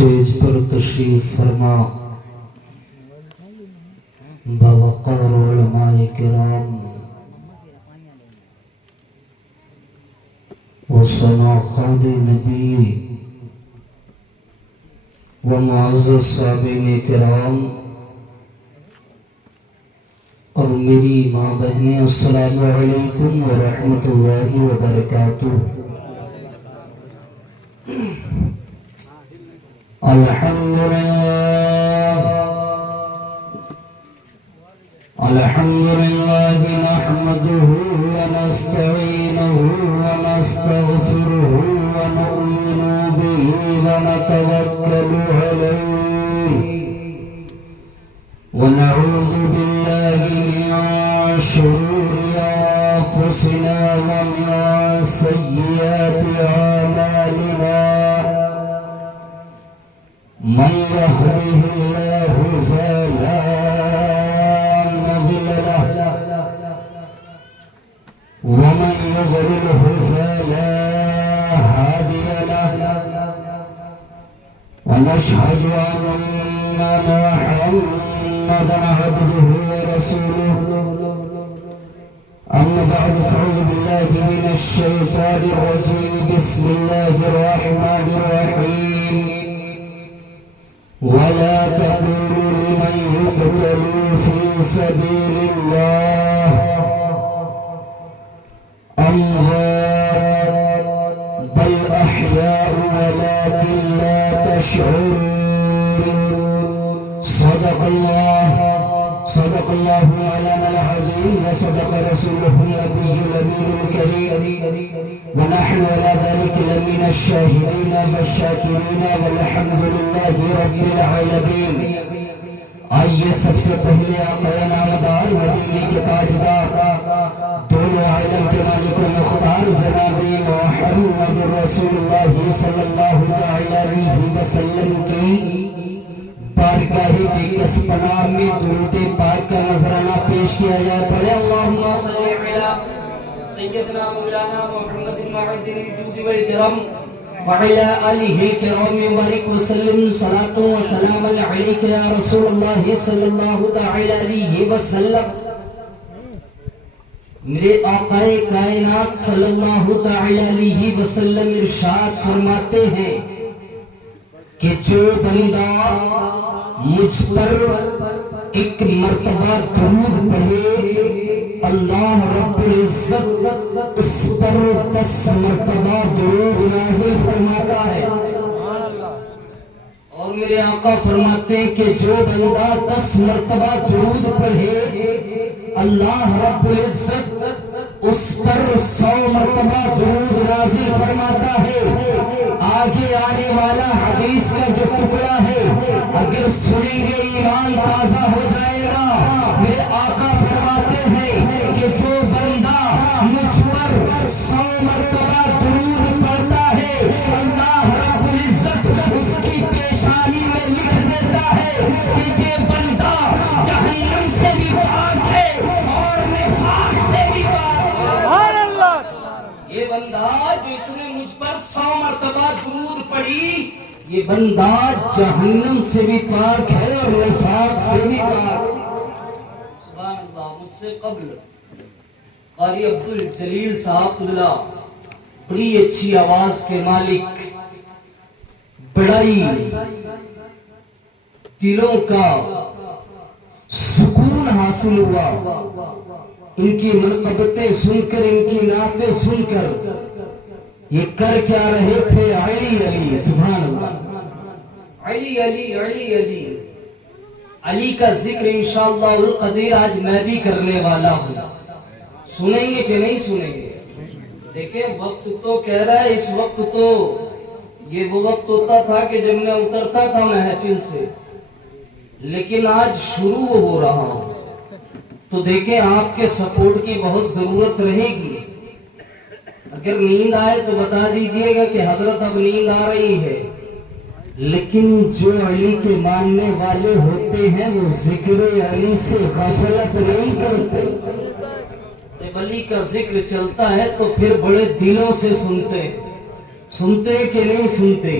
Stage پر تشریف فرما باوقار علماء کرام وصناخان نبی ومعزز صحابین کرام اور میری ماں بہنیں، السلام علیکم ورحمۃ اللہ وبرکاتہ۔ الحمد لله نحمده ونستعينه ونستغفره ونؤمن به ونتوكل عليه ونعوذ بالله من شرور أنفسنا ومن سيئات أعمالنا، من يهده الله فلا مضل له ومن يضلله فلا هادي له، ونشهد أن محمدا عبده ورسوله، أما بعد فأعوذ بالله من الشيطان الرجيم، بسم الله الرحمن الرحيم، ولا تقولوا لمن يقتل في سبيل الله أموات بل أحياء ولكن لا تشعرون۔ صدق الله مولانا العظيم وصدق رسوله النبي الأمين الكريم، ونحن على ذلك لمن الشاهدين والشاكرين والحمد لله رب العالمين۔ آئیے سب سے پہلے آقا نامدار مدینے کے تاجدار دونوں عالم کے مالک و مختار جناب محمد رسول اللہ صلی اللہ علیہ وسلم کی بارگاہ بیکس پناہ میں درود پاک کا نذرانہ پیش کیا جائے۔ پڑھے اللہم صلی علی سیدنا مولانا محمد معدن الجود والکرم وعلى آلہ کرام وبارک وسلم۔ صلاۃ و سلام علیک یا رسول اللہ صلی اللہ علیہ وسلم۔ میرے آقا کائنات صلی اللہ علیہ وسلم ارشاد فرماتے ہیں کہ جو بندہ مجھ پر ایک مرتبہ درود پڑھے، اللہ رب العزت اس پر 10 مرتبہ درود نازل فرماتا ہے۔ اور میرے آقا فرماتے ہیں کہ جو بندہ 10 مرتبہ درود پڑھے، اللہ رب العزت اس پر 100 مرتبہ درود نازل فرماتا ہے۔ آگے آنے والا حدیث کا جو ٹکڑا ہے اگر سنیں گے ایمان تازہ ہو جائے گا۔ میرے آقا فرماتے ہیں کہ جو بندہ مجھ پر 100 مرتبہ درود پڑھتا ہے، اللہ رب العزت اس کی پیشانی میں لکھ دیتا ہے کہ یہ بندہ جہنم سے بھی پاک ہے اور نفاق سے بھی پاک ہے۔ یہ بندہ جو اس نے مجھ پر 100 مرتبہ درود پڑھی، یہ بندہ جہنم سے بھی پاک ہے اور نفاق سے بھی پاک ہے۔ سبحان اللہ۔ مجھ سے قبل قاری عبدالجلیل صاحب اللہ بڑی اچھی آواز کے مالک، بڑائی دلوں کا سکون حاصل ہوا ان کی منقبتیں سن کر، ان کی نعتیں سن کر۔ یہ کر کیا رہے تھے؟ علی علی، سبحان اللہ، علی علی علی علی علی کا ذکر انشاءاللہ القدیر آج میں بھی کرنے والا ہوں۔ سنیں گے کہ نہیں سنیں گے؟ دیکھیں وقت تو کہہ رہا ہے، اس وقت تو یہ وہ وقت ہوتا تھا کہ جب میں اترتا تھا محفل سے، لیکن آج شروع ہو رہا ہوں، تو دیکھیں آپ کے سپورٹ کی بہت ضرورت رہے گی۔ اگر نیند آئے تو بتا دیجئے گا کہ حضرت اب نیند آ رہی ہے، لیکن جو علی کے ماننے والے ہوتے ہیں وہ ذکر علی سے غفلت نہیں کرتے۔ جب علی کا ذکر چلتا ہے تو پھر بڑے دلوں سے سنتے کہ نہیں سنتے؟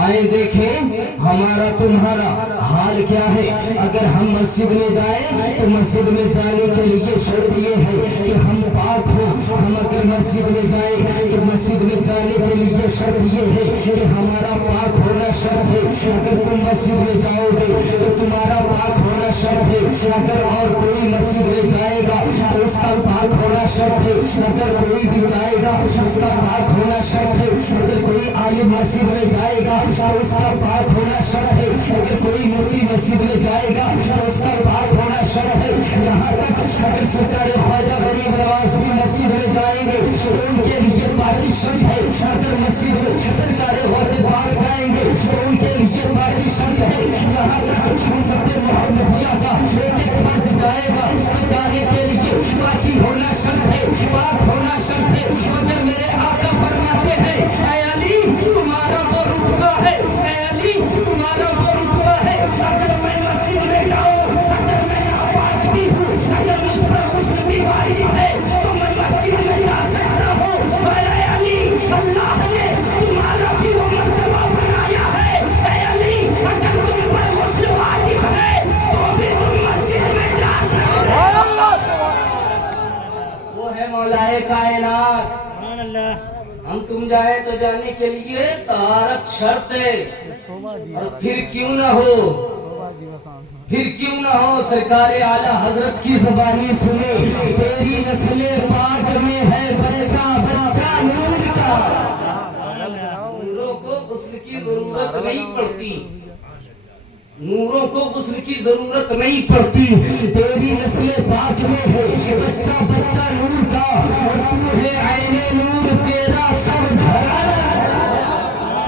آئے دیکھیں ہمارا تمہارا حال کیا ہے. اگر ہم مسجد میں جائیں تو مسجد میں جانے کے لیے شرط یہ ہے کہ ہم پاک ہوں. ہم اگر مسجد میں جائیں تو مسجد میں جانے کے لیے شرط یہ ہے کہ ہمارا پاک ہونا شرط ہے. اگر تم مسجد میں جاؤ گے تو تمہارا پاک ہونا شرط ہے. اگر اور کوئی مسجد میں جائے گا تو اس کا پاک ہونا شرط ہے. اگر کوئی بھی جائے گا اس کا پاک ہونا شرط ہے. اگر کوئی عالم مسجد میں جائے گا تو اس کا پاک ہونا شرط ہے. اگر کوئی مفتی مسجد میں جائے گا تو اس کا پاک ہونا شرط ہے. یہاں تک اگر سرکار خواجہ غریب نواز بھی مسجد میں جائیں گے تو ان کے لیے پاکی شرط ہے. اگر مسجد میں سرکار غوث پاک جائیں گے تو ان کے لیے پاکی شرط ہے. یہاں تک امت محمدیہ کا ایک ایک فرد جائے گا تو جانے کے لیے پاکی ہونا شرط ہے, پاک ہونا شرط ہے. مگر میرے آقا فرماتے ہیں اے علی تمہارا وہ رتبہ ہے, اے علی تمہارا وہ رتبہ ہے. اگر میں مسجد میں جاؤں, اگر میں ناپاک بھی ہوں, اگر مجھ پر غسل بھی واجب ہے تو میں مسجد میں جا سکتا ہوں. اے علی اللہ نے تمہارا بھی وہ مرتبہ بنایا ہے. اے علی اگر تم پر غسل واجب ہے تو بھی تم مسجد میں جا سکتے ہو. وہ ہے مولائے کائنات. ہم تم جائے تو جانے کے لیے طہارت شرط ہے. اور پھر کیوں نہ ہو سرکار اعلیٰ حضرت کی زبانی سنے, تیری نسل پاک میں ہے بچہ بچہ نور کا. نوروں کو غسل کی ضرورت نہیں پڑتی, نوروں کو غسل کی ضرورت نہیں پڑتی. تیری نسل پاک میں ہے بچہ بچہ نور کا, اور تو ہے عین نور تیرا سر گھرانا.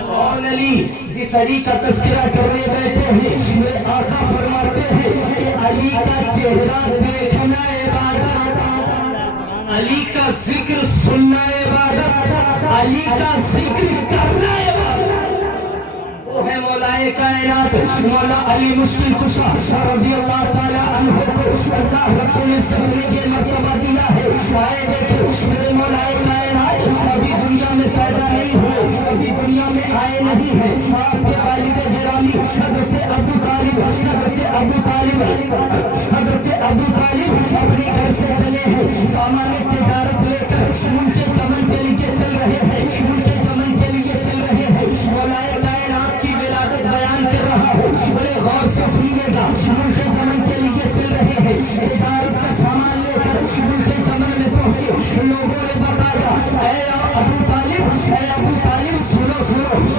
کون علی جس علی کا تذکرہ کرنے بیٹھے ہیں میرے آقا فرماتے ہیں کہ علی کا چہرہ دیکھنا عبادت, علی کا ذکر سننا عبادت, علی کا ذکر کرنا عبادت. وہ ہے مولائے کائنات مولا علی مشکل کشا رضی اللہ تعالی عنہ کو اللہ رب العزت نے یہ مرتبہ دیا ہے. آئے دیکھو میرے مولائے کائنات ابھی دنیا میں پیدا نہیں ہوئے, ابھی دنیا میں آئے نہیں ہیں. آپ کے والد گرامی حضرت ابو طالب اپنے گھر سے چلے ہیں سامان تجارت لے کر ملک یمن کے لیے چل رہے ہیں, ملک یمن کے لیے چل رہے ہیں. مولائے کائنات کی ولادت بیان کر رہا ہوں, بڑے غور سے سنیے گا. ملک یمن کے لیے چل رہے ہیں, تجارت کا سامان لے کر ملک یمن میں پہنچے. لوگوں نے بتایا اے ابو طالب سنو,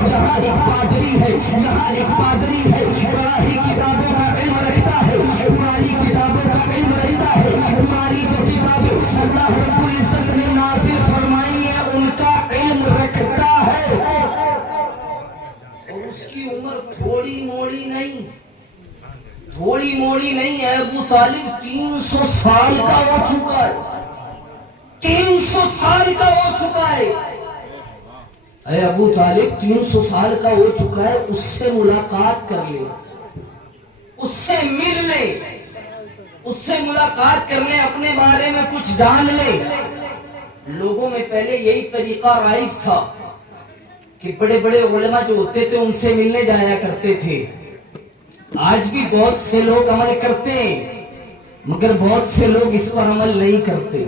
یہاں ایک پادری ہے, یہاں ایک پادری ہے, بڑا ہی کتابوں کا علم رکھتا ہے, پرانی کتابوں کا علم رکھتا ہے. ہماری جو کتابیں اللہ رب العزت نے نازل فرمائی ہیں ان کا علم رکھتا ہے. اور اس کی عمر تھوڑی موڑی نہیں ہے. ابو طالب 300 سال کا ہو چکا ہے, 300 سال کا ہو چکا ہے. اے ابو طالب 300 سال کا ہو چکا ہے, اس سے ملاقات کر لے, اس سے مل لے, اس سے ملاقات کر لے, اپنے بارے میں کچھ جان لے. لوگوں میں پہلے یہی طریقہ رائج تھا کہ بڑے بڑے علماء جو ہوتے تھے ان سے ملنے جایا کرتے تھے. آج بھی بہت سے لوگ عمل کرتے ہیں مگر بہت سے لوگ اس پر عمل نہیں کرتے.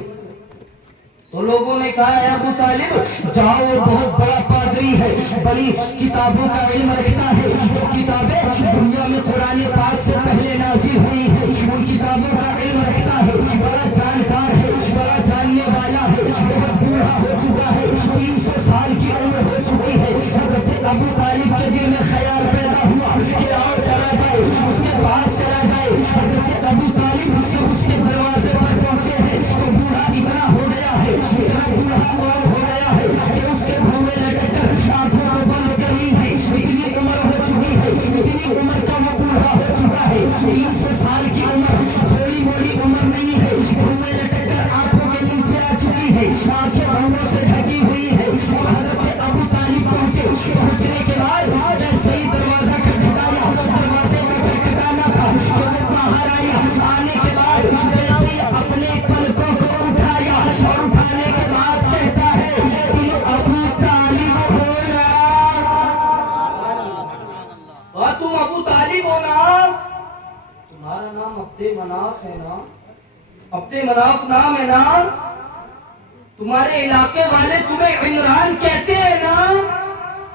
تو لوگوں نے کہا اے ابو طالب جاؤ, وہ بہت بڑا پادری ہے, بڑی کتابوں کا علم رکھتا ہے. جو کتابیں دنیا میں قرآن پاک سے پہلے نازل ہوئی ہیں ان کتابوں کا علم رکھتا ہے, بڑا جانکار ہے, بڑا جاننے والا ہے. بہت بوڑھا ہو چکا ہے, 300 سال کی عمر ہو چکی ہے. حضرت ابو طالب کے دل میں خیال پیدا ہوا کہ آؤ چلا جائے, اس کے پاس چلا جائے. حضرت ابو طالب جب اس کے دروازے پر پہنچے ہیں تو بوڑھا اتنا ہو گیا ہے, اتنا بوڑھا اور ہو گیا ہے کہ اس کے منہ میں لٹک کر آنکھوں کو بند کر لی ہے. اتنی عمر ہو چکی ہے, اتنی عمر کا وہ بوڑھا ہو چکا ہے. 300 سال کی عمر تھوڑی موڑی عمر نہیں ہے. منہ میں لٹک کر آنکھوں کے نیچے آ چکی ہے, آنکھیں بھونوں سے ڈھکی ہوئی ہے. اور حضرت ابو طالب پہنچے, پہنچنے کے بعد جیسے ہی دروازہ کھٹکھٹایا, دروازے کا کھٹکھٹانا تھا کہ وہ باہر آیا. آنے کے بعد جیسے ہی اپنے پلکوں کو اٹھایا اور اٹھانے کے بعد کہتا ہے تم ابو طالب ہو نا. تم ابو طالب ہو نا؟ تمہارا نام عبد مناف ہے نا؟ عبد مناف نام ہے نا؟ تمہارے علاقے والے تمہیں عمران کہتے ہیں نا؟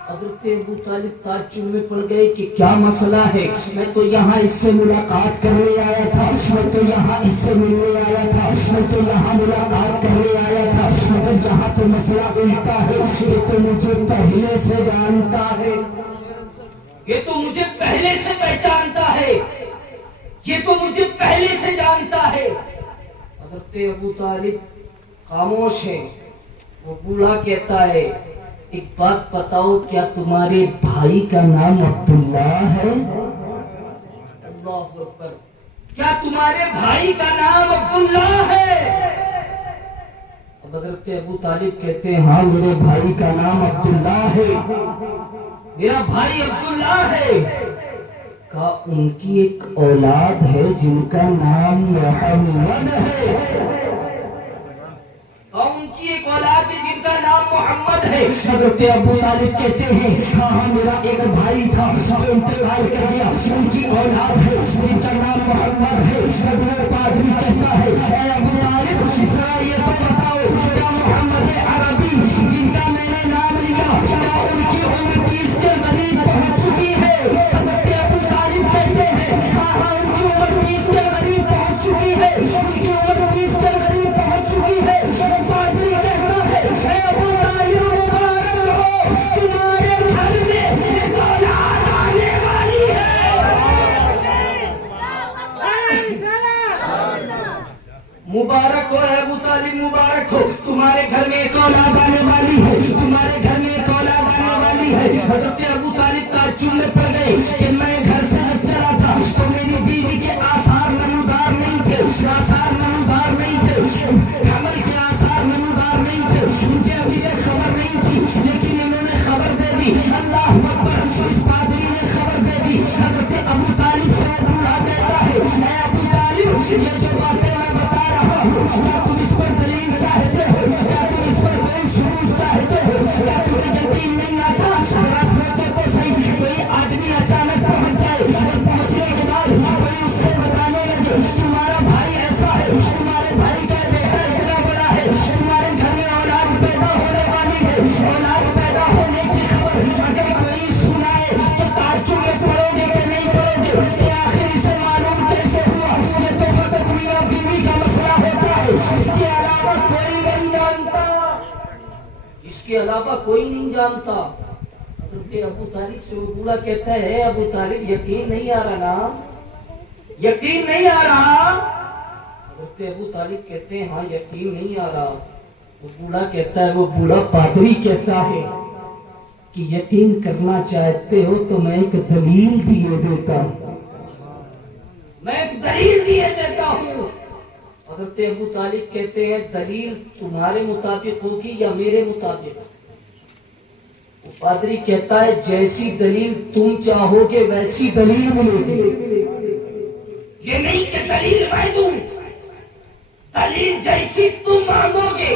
حضرت ابو طالب تعجب میں پڑ گئے کہ کیا مسئلہ ہے؟ میں تو یہاں اس سے ملاقات کرنے آیا تھا، میں تو یہاں اس سے ملنے آیا تھا، میں تو یہاں ملاقات کرنے آیا تھا، مگر یہاں تو مسئلہ الٹا ہے، یہ تو مجھے پہلے سے جانتا ہے، یہ تو مجھے پہلے سے پہچانتا ہے، یہ تو مجھے پہلے سے جانتا ہے۔ حضرت ابو طالب خاموش ہے۔ وہ بوڑھا کہتا ہے ایک بات بتاؤ، کیا تمہارے بھائی کا نام عبداللہ ہے؟ اللہ اکبر، کیا تمہارے بھائی کا نام عبداللہ ہے؟ اب حضرت ابو طالب کہتے ہیں ہاں میرے بھائی کا نام عبداللہ ہے، میرا بھائی عبداللہ ہے۔ کہا ان کی ایک اولاد ہے جن کا نام محمد ہے، اور ان کی ایک اولاد ہے جن کا نام محمد ہے۔ حضرت ابو طالب کہتے ہیں ہاں میرا ایک بھائی تھا جو انتقال کر گیا، ان کی اولاد ہے جن کا نام محمد ہے۔ وہ پادری کہتا ہے اے ابو طالب ذرا یہ تو بتاؤ کیا محمد عربی جن کا میں نے نام لیا کیا ان کی عمر 30 کے قریب پہنچ چکی ہے؟ حضرت ابو طالب کہتے ہیں ہاں ان کی عمر 30 کے قریب پہنچ چکی ہے، ان کی عمر 30 کے قریب پہنچ چکی ہے۔ پادری کہتا ہے اے ابو طالب مبارک ہو، تمہارے گھر میں ایک اولاد آنے والی ہے۔ مبارک ہو اے ابو طالب، مبارک ہو، تمہارے گھر میں ایک اولاد آنے والی ہے، تمہارے گھر میں ایک اولاد آنے والی ہے۔ حضرت ابو طالب تعجب میں پڑ گئے کہ میں گھر سے جب چلا تھا تو میری بیوی کے آثار نمودار نہیں تھے، آثار نمودار نہیں تھے، حمل کے آثار نمودار نہیں تھے، مجھے ابھی تک خبر نہیں تھی، لیکن انہوں نے خبر دے دی۔ اللہ اکبر، اس پادری نے خبر دے دی۔ حضرت ابو طالب سے بوڑھا کہتا ہے اے ابو طالب یہ جو باتیں میں بتا رہا ہوں کیا تم اس پر دلیل چاہتے ہو؟ کیا تم اس پر کوئی ثبوت چاہتے ہو؟ کیا تمہیں یقین نہیں آتا؟ ذرا سوچو تو صحیح، کوئی آدمی اچانک پہنچ جائے اور پہنچنے کے بعد کوئی اس سے بتانے لگے تمہارا بھائی ایسا ہے، تمہارے بھائی کا بیٹا اتنا بڑا ہے، تمہارے گھر میں اولاد پیدا ہونے والی ہے، اولاد پیدا ہونے کی خبر اگر کوئی سنائے تو تعجب میں پڑو گے کہ نہیں پڑو گے کہ آخر اسے معلوم کیسے ہوا؟ یہ تو فقط میاں بیوی کا مسئلہ ہوتا ہے، اس کے علاوہ کوئی نہیں جانتا، اس کے علاوہ کوئی نہیں جانتا۔ حضرت ابو طالب سے وہ بوڑھا کہتا ہے اے ابو طالب یقین نہیں آ رہا نا؟ یقین نہیں آ رہا؟ حضرت ابو طالب کہتے ہیں ہاں یقین نہیں آ رہا۔ وہ بوڑھا کہتا ہے، وہ بوڑھا پادری کہتا ہے کہ یقین کرنا چاہتے ہو تو میں ایک دلیل دیے دیتا ہوں، میں ایک دلیل دیے دیتا ہوں۔ حضرت ابو طالب کہتے ہیں دلیل تمہارے مطابق ہوگی یا میرے مطابق؟ وہ پادری کہتا ہے جیسی دلیل تم چاہو گے ویسی دلیل ملے گی، یہ نہیں کہ دلیل میں دوں، دلیل جیسی تم مانگو گے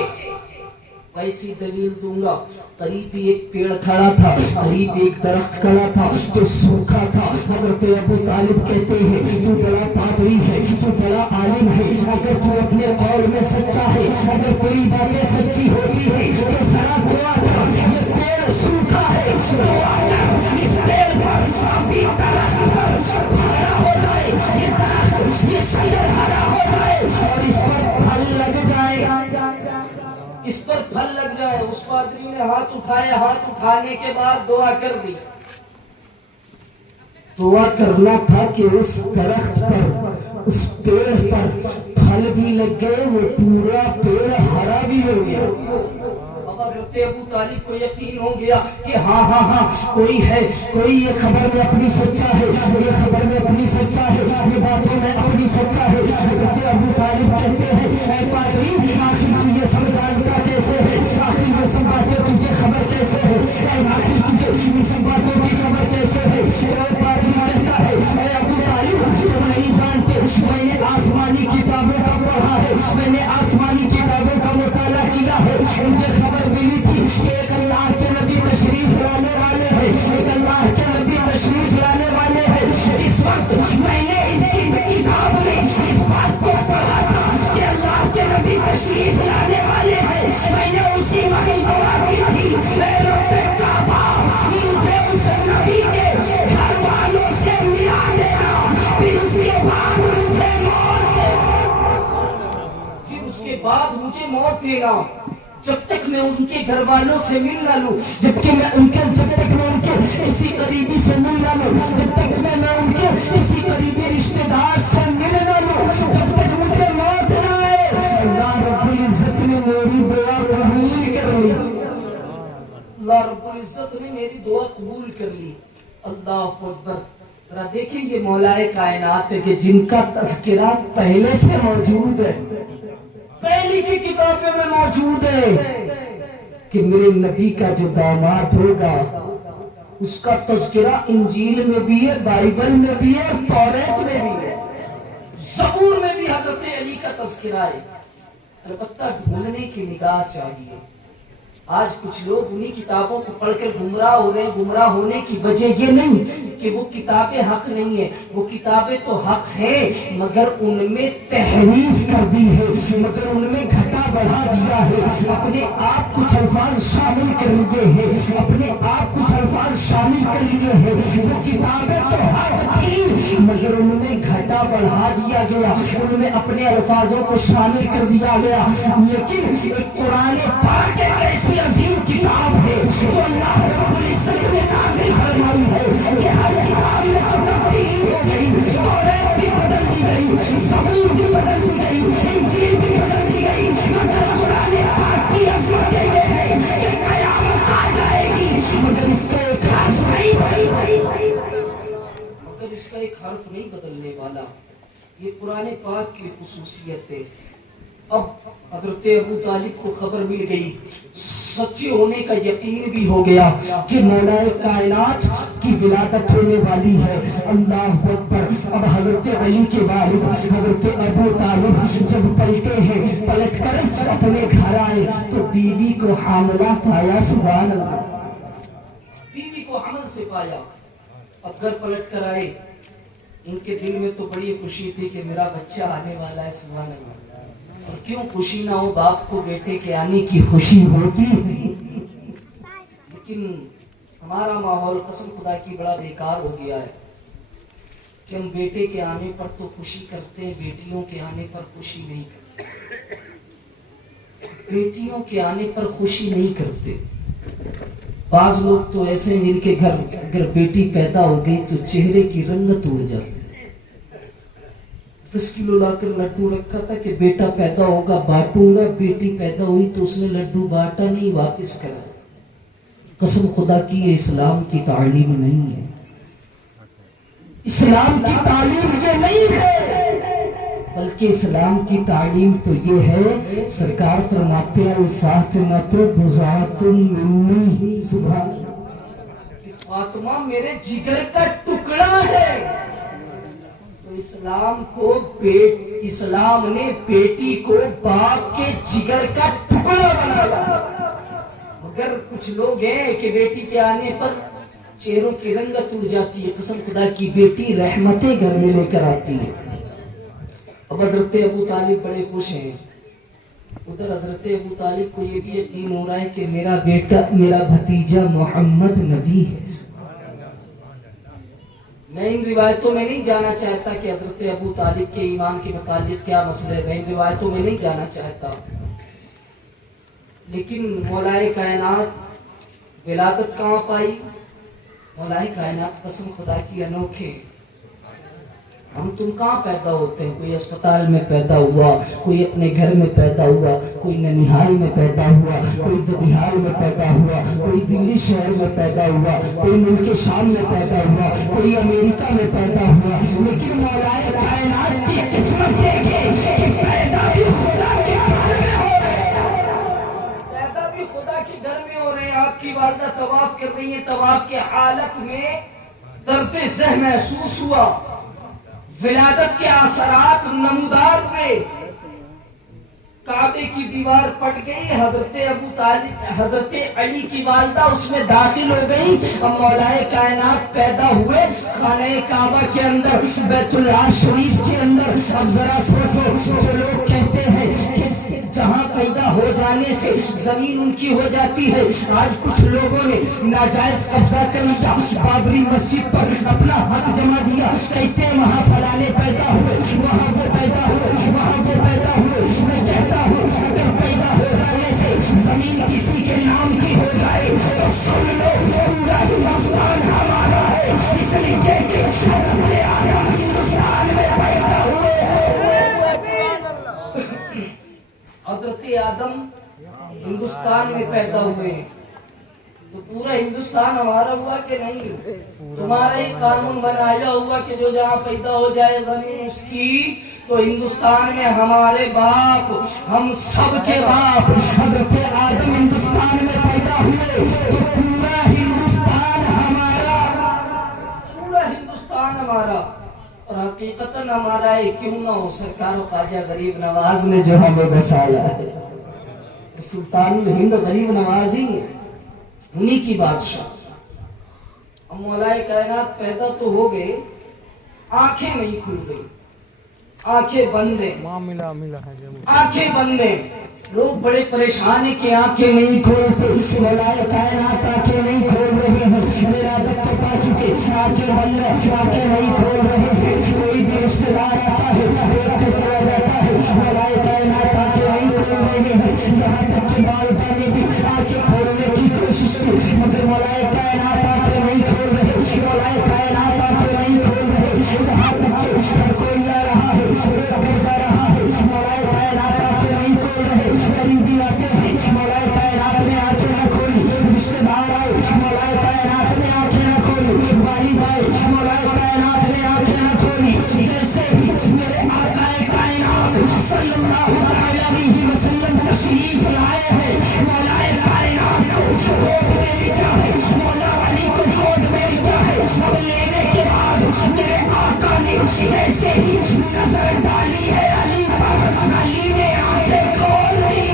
ویسی دلیل دوں گا۔ قریب ایک پیڑ کھڑا تھا، قریب ایک درخت کھڑا تھا تو سوکھا تھا۔ حضرت ابو طالب کہتے ہیں تو بڑا پادری ہے، تو بڑا عالم ہے، اگر تو اپنے قول میں سچا ہے، اگر تیری باتیں سچی ہوتی ہے تو ذرا دعا کر، یہ پیڑ سوکھا ہے، دعا کر اس پیڑ پر ابھی درخت پر ہرا ہو جائے، یہ درخت یہ شجر ہرا ہو جائے اور اس پر پھل لگ جائے، اس پر پھل لگ جائے۔ اس پادری نے ہاتھ اٹھائے، ہاتھ اٹھانے کے بعد دعا کر دی۔ دعا کرنا تھا کہ اس درخت پر، اس پیڑ پر پھل بھی لگ گئے، وہ پورا پیڑ ہرا بھی ہو گیا۔ حضرت ابو طالب کو یقین ہو گیا کہ ہاں ہاں ہاں کوئی ہے، کوئی یہ خبر میں اپنی سچا ہے، یہ خبر میں اپنی سچا ہے، یہ باتوں میں اپنی سچا ہے۔ حضرت ابو طالب کہتے ہیں اے پادری آخر تو یہ سب جانتا کیسے ہے؟ آخر یہ سب باتیں تجھے خبر کیسے ہے؟ آخر تجھے ان سب باتوں کی خبر کیسے ہے؟ پادری کہتا ہے اے ابو طالب تم نہیں جانتے، میں نے آسمانی کتابوں کا پڑھا ہے، میں نے آسمانی کتابوں کا مطالعہ کیا ہے، مجھے خبر ملی تھی کہ ایک اللہ کے نبی تشریف لانے والے ہیں، ایک اللہ کے نبی تشریف لانے والے دینا جب تک میں ان کے گھر والوں سے مل نہ لوں، جب تک میں ان کے کسی قریبی سے مل نہ لوں، جب تک میں ان کے کسی قریبی رشتہ دار سے مل نہ لوں، جب تک مجھے موت نہ آئے۔ اللہ رب العزت نے میری دعا قبول کر لی، اللہ رب العزت نے میری دعا قبول کر لی۔ اللہ اکبر۔ ذرا دیکھیں یہ مولائے کائنات ہے کہ جن کا تذکرہ پہلے سے موجود ہے، پہلی کی کتابوں میں موجود ہے کہ میرے نبی کا جو داماد ہوگا اس کا تذکرہ انجیل میں بھی ہے، بائبل میں بھی ہے، توریت میں بھی ہے، زبور میں بھی حضرت علی کا تذکرہ ہے۔ البتہ ڈھونڈنے کی نگاہ چاہیے۔ آج کچھ لوگ انہی کتابوں کو پڑھ کر گمراہ ہو رہے ہیں۔ گمراہ ہونے کی وجہ یہ نہیں کہ وہ کتابیں حق نہیں ہیں، وہ کتابیں تو حق ہیں مگر ان میں تحریف کر دی ہے، مگر ان میں گھٹا بڑھا دیا ہے، اپنے آپ کچھ الفاظ شامل کر لیے ہیں، اپنے آپ کچھ الفاظ شامل کر لیے ہیں۔ وہ کتابیں تو حق تھی مگر ان میں گھٹا بڑھا دیا گیا، ان میں اپنے الفاظوں کو شامل کر دیا گیا۔ لیکن ایک قرآن پاک ایک ایسی عظیم کتاب ہے جو اللہ رب العزت نے نازل فرمائی ہے کہ ہر کتاب میں تبدیل ہو گئی، توریت بھی بدل دی گئی، زبور بھی بدل دی گئی، انجیل بھی بدل دی گئی، مگر قرآن پاک کی عظمت یہ ہے کہ قیامت آ جائے گی مگر اس کا ایک حرف نہیں بدلنے والا۔ یہ قرآن پاک کی خصوصیت ہے۔ اب حضرت ابو طالب کو خبر مل گئی، سچے ہونے کا یقین بھی ہو گیا کہ مولائے کائنات کی ولادت ہونے والی ہے۔ اللہ اکبر۔ اب حضرت علی کے والد حضرت ابو طالب جب پلٹے ہیں، پلٹ کر اپنے گھر آئے تو بیوی کو حاملہ پایا۔ سبحان اللہ، بیوی کو حمل سے پایا۔ اب گھر پلٹ کر آئے، ان کے دل میں تو بڑی خوشی تھی کہ میرا بچہ آنے والا ہے۔ سبحان اللہ۔ اور کیوں خوشی نہ ہو، باپ کو بیٹے کے آنے کی خوشی ہوتی ہے، لیکن ہمارا ماحول قسم خدا کی بڑا بیکار ہو گیا ہے کہ ہم بیٹے کے آنے پر تو خوشی کرتے ہیں، بیٹیوں کے آنے پر خوشی نہیں کرتے، بیٹیوں کے آنے پر خوشی نہیں کرتے۔ بعض لوگ تو ایسے جن کے گھر اگر بیٹی پیدا ہو گئی تو چہرے کی رنگت اڑ جاتی۔ 10 کلو لا کر لڈو رکھا تھا کہ بیٹا پیدا ہوگا بانٹوں گا، بیٹی پیدا ہوئی تو اس نے لڈو بانٹا نہیں، واپس کرا۔ قسم خدا کی یہ اسلام کی تعلیم نہیں ہے، اسلام کی تعلیم یہ نہیں ہے، بلکہ اسلام کی تعلیم تو یہ ہے، سرکار فرماتے ہیں الفاطمۃ بضعۃ منی۔ سبحان اللہ، فاطمہ میرے جگر کا ٹکڑا ہے۔ اسلام نے بیٹی کو باپ کے جگر کا ٹکڑا بنایا، مگر کچھ لوگ ہیں کہ بیٹی کے آنے پر چہروں کی رنگت اڑ جاتی ہے۔ قسم خدا کی بیٹی رحمتیں گھر میں لے کر آتی ہے۔ اب حضرت ابو طالب بڑے خوش ہیں، ادھر حضرت ابو طالب کو یہ بھی یقین ہو رہا ہے کہ میرا بیٹا، میرا بھتیجا محمد نبی ہے۔ میں ان روایتوں میں نہیں جانا چاہتا کہ حضرت ابو طالب کے ایمان کے متعلق کیا مسئلہ ہے، ان روایتوں میں نہیں جانا چاہتا، لیکن مولائے کائنات ولادت کہاں پائی؟ مولائے کائنات قسم خدا کی انوکھے۔ ہم تم کہاں پیدا ہوتے ہیں؟ کوئی اسپتال میں پیدا ہوا، کوئی اپنے گھر میں پیدا ہوا، کوئی ننیہال میں پیدا ہوا، کوئی ددیہال میں پیدا ہوا، کوئی دلی شہر میں پیدا ہوا، کوئی ملک شام میں پیدا ہوا، کوئی امریکہ میں پیدا ہوا، لیکن مولائے کائنات کی قسمت دیکھیں کہ پیدا بھی خدا کے گھر میں ہو رہے ہیں، پیدا بھی خدا کے گھر میں ہو رہے ہیں۔ آپ کی والدہ طواف کر رہی ہے، طواف کے حالت میں درد ذہ محسوس ہوا، ولادت کے اثرات نمودار ہوئے، کعبے کی دیوار پٹ گئی، حضرت ابو طالب حضرت علی کی والدہ اس میں داخل ہو گئی، اب مولائے کائنات پیدا ہوئے خانہ کعبہ کے اندر، بیت اللہ شریف کے اندر۔ اب ذرا سوچو، جو لوگ کہتے ہیں کہ جہاں پیدا ہو جانے سے زمین ان کی ہو جاتی ہے، آج کچھ لوگوں نے ناجائز قبضہ کر لیا، بابری مسجد پر اپنا حق جما دیا، کہتے ہیں وہاں فلانے پیدا ہوئے، وہاں وہ پیدا ہوئے، وہاں وہ پیدا ہوئے۔ میں کہتا ہوں اگر پیدا ہو پیدا ہوئے ہیں تو پورا ہندوستان ہمارا ہوا کہ نہیں؟ تمہارا ہی قانون بنایا ہوا کہ جو جہاں پیدا ہو جائے زمین اس کی. تو ہندوستان میں ہمارے باپ، ہم سب کے باپ حضرت آدم ہندوستان میں پیدا ہوئے تو پورا ہندوستان ہمارا، پورا ہندوستان ہمارا. اور حقیقتاً ہمارا ہے کیوں نہ ہو. سرکار و خواجہ غریب نواز نے جو ہمیں بسایا ہے، سلطان الہند غریب نواز ہی ہے، انہی کی بادشاہ. اب مولا کائنات پیدا تو ہو گئے، آنکھیں نہیں کھل گئی، آنکھیں بند ہیں، آنکھیں بند ہیں. لوگ بڑے پریشان ہیں کہ آنکھیں نہیں کھولتے. مولا کائنات آنکھیں نہیں کھول رہے ہیں، میرا دکھ پا چکے، آنکھیں بند ہیں، آنکھیں نہیں کھول رہے ہیں. کوئی بھی رشتہ دار آتا ہے دیکھ کے چلا جاتا ہے. مولا کائنات آنکھیں نہیں کھول رہے ہیں. یہاں تک کہ والدہ نے بھی آنکھیں کھولنے کی کوشش کی مگر مولا کائنات آنکھیں نہیں کھول رہے. مولا کائنات آنکھیں نہیں کھول رہے. یہاں تک کہ ہر کوئی آ رہا ہے، ایک کر جا رہا ہے، مولا کائنات آنکھیں نہیں کھول رہے. غریبی آتے ہیں، مولا کائنات نے آنکھیں نہ کھولی. رشتے دار آئے، مولا کائنات نے آنکھیں نہ کھولی. والد آئے، مولا کائنات نے آنکھیں نہ کھولی. جیسے ہی میرے آقا کائنات صلی اللہ علیہ وسلم تشریف لائے ہیں، مولا کائنات کو کوٹ میں لکھا ہے، مولا علی کو کوٹ میں لکھا ہے. اب لینے کے بعد میرے آقا نے جیسے ہی نظر ڈالی ہے علی پر، علی نے آنکھیں کھول دی،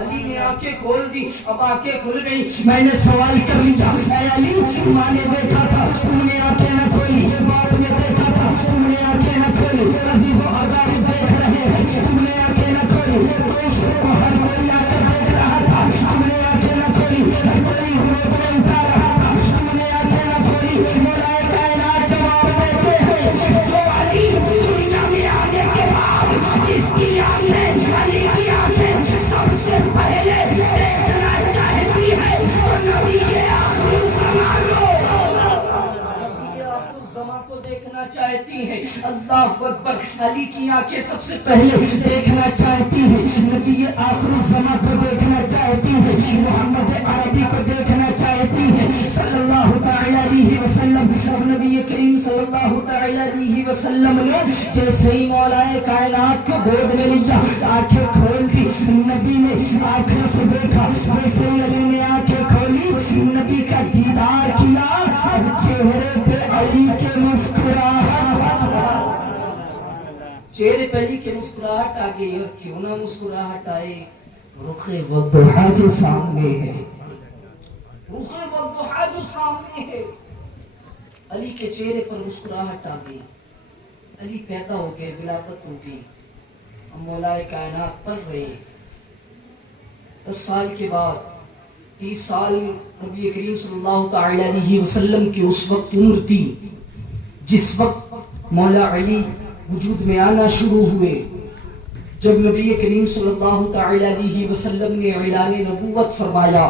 علی نے آنکھیں کھول دی. اب آنکھیں کھل گئی. میں نے سوال کر لیا، اے علی ماں نے دیکھا تھا تم نے آنکھیں نہ کھولی، باپ نے دیکھا تھا تم نے آنکھیں نہ کھولی، عزیز و اقارب دیکھ رہے ہیں تم نے آنکھیں نہ کھولی. کوئی ہر کوئی آ کر دیکھ رہا تھا تم نے آنکھیں نہ کھولی. ہر کوئی گروپ میں اٹھا رہا تھا تم نے آنکھیں نہ کھولی. مولا کائنات جواب دیتے ہیں جو علی دنیا میں آنے کے بعد جس کی آنکھیں، علی کی آنکھیں سب سے پہلے دیکھنا چاہتی ہے تو نبی آخر الزمان کو دیکھنا چاہتی ہے. اللہ اکبر. علی کی آنکھیں سب سے پہلے دیکھنا چاہتی ہے، نبی آخر الزمان کو دیکھنا چاہتی ہے، محمد عربی کو دیکھنا چاہتی ہے صلی اللہ تعالی علیہ وسلم. اب نبی کریم صلی اللہ تعالی علیہ وسلم نے جیسے ہی مولا کائنات کو گود میں لیا، آنکھیں کھول دی. نبی نے آنکھوں سے دیکھا، جیسے ہی علی نے آنکھیں کھولی، نبی کا دیدار کیا. اب چہرے پہ علی کے مسکراہٹ، چہرے پہ علی کے مسکراہٹ آ گئی. اور کیوں نہ مسکراہٹ آئے، رخ وضحا جو سامنے ہے، رخ وضحا جو سامنے ہے. علی کے چہرے پر مسکراہٹ آ گئی. علی پیدا ہو گئے، ولادت ہو گئی. اب مولا کائنات پڑھ رہے. 10 سال کے بعد 30 سال نبی کریم صلی اللہ تعالی علیہ وسلم کی اس وقت عمر تھی جس وقت مولا علی وجود میں آنا شروع ہوئے. جب نبی کریم صلی اللہ تعالی علیہ وسلم نے اعلان نبوت فرمایا،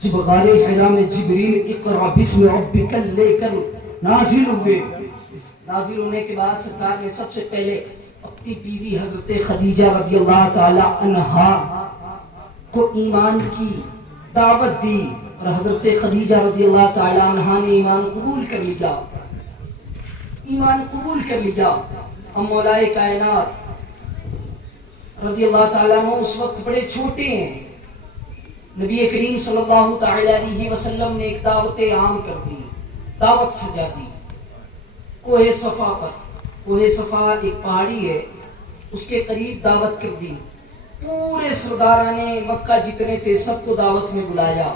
جب غار حرا میں جبریل اقرا بسم ربک لے کر نازل ہوئے، نازل ہونے کے بعد سرکار نے سب سے پہلے اپنی بیوی حضرت خدیجہ رضی اللہ تعالی عنہا کو ایمان کی دعوت دی، اور حضرت خدیجہ رضی اللہ تعالی عنہا نے ایمان قبول کر لیا، ایمان قبول کر لیا. اب مولا کائنات رضی اللہ تعالیٰ عنہ اس وقت بڑے چھوٹے ہیں. نبی کریم صلی اللہ تعالی علیہ وسلم نے ایک دعوت عام کر دی، دعوت سجا دی. کوہ صفا پر، کوہ صفا ایک پہاڑی ہے، اس کے قریب دعوت کر دی. پورے سرداران مکہ جتنے تھے سب کو دعوت میں بلایا،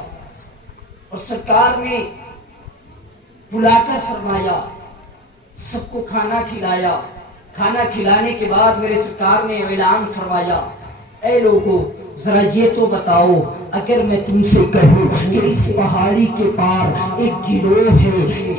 اور سرکار نے بلا کر فرمایا، سب کو کھانا کھلایا. کھانا کھلانے کے بعد میرے سرکار نے اعلان فرمایا، اے لوگوں ذرا یہ تو بتاؤ، اگر میں تم سے کہوں کہ اس پہاڑی کے پار ایک گروہ ہے،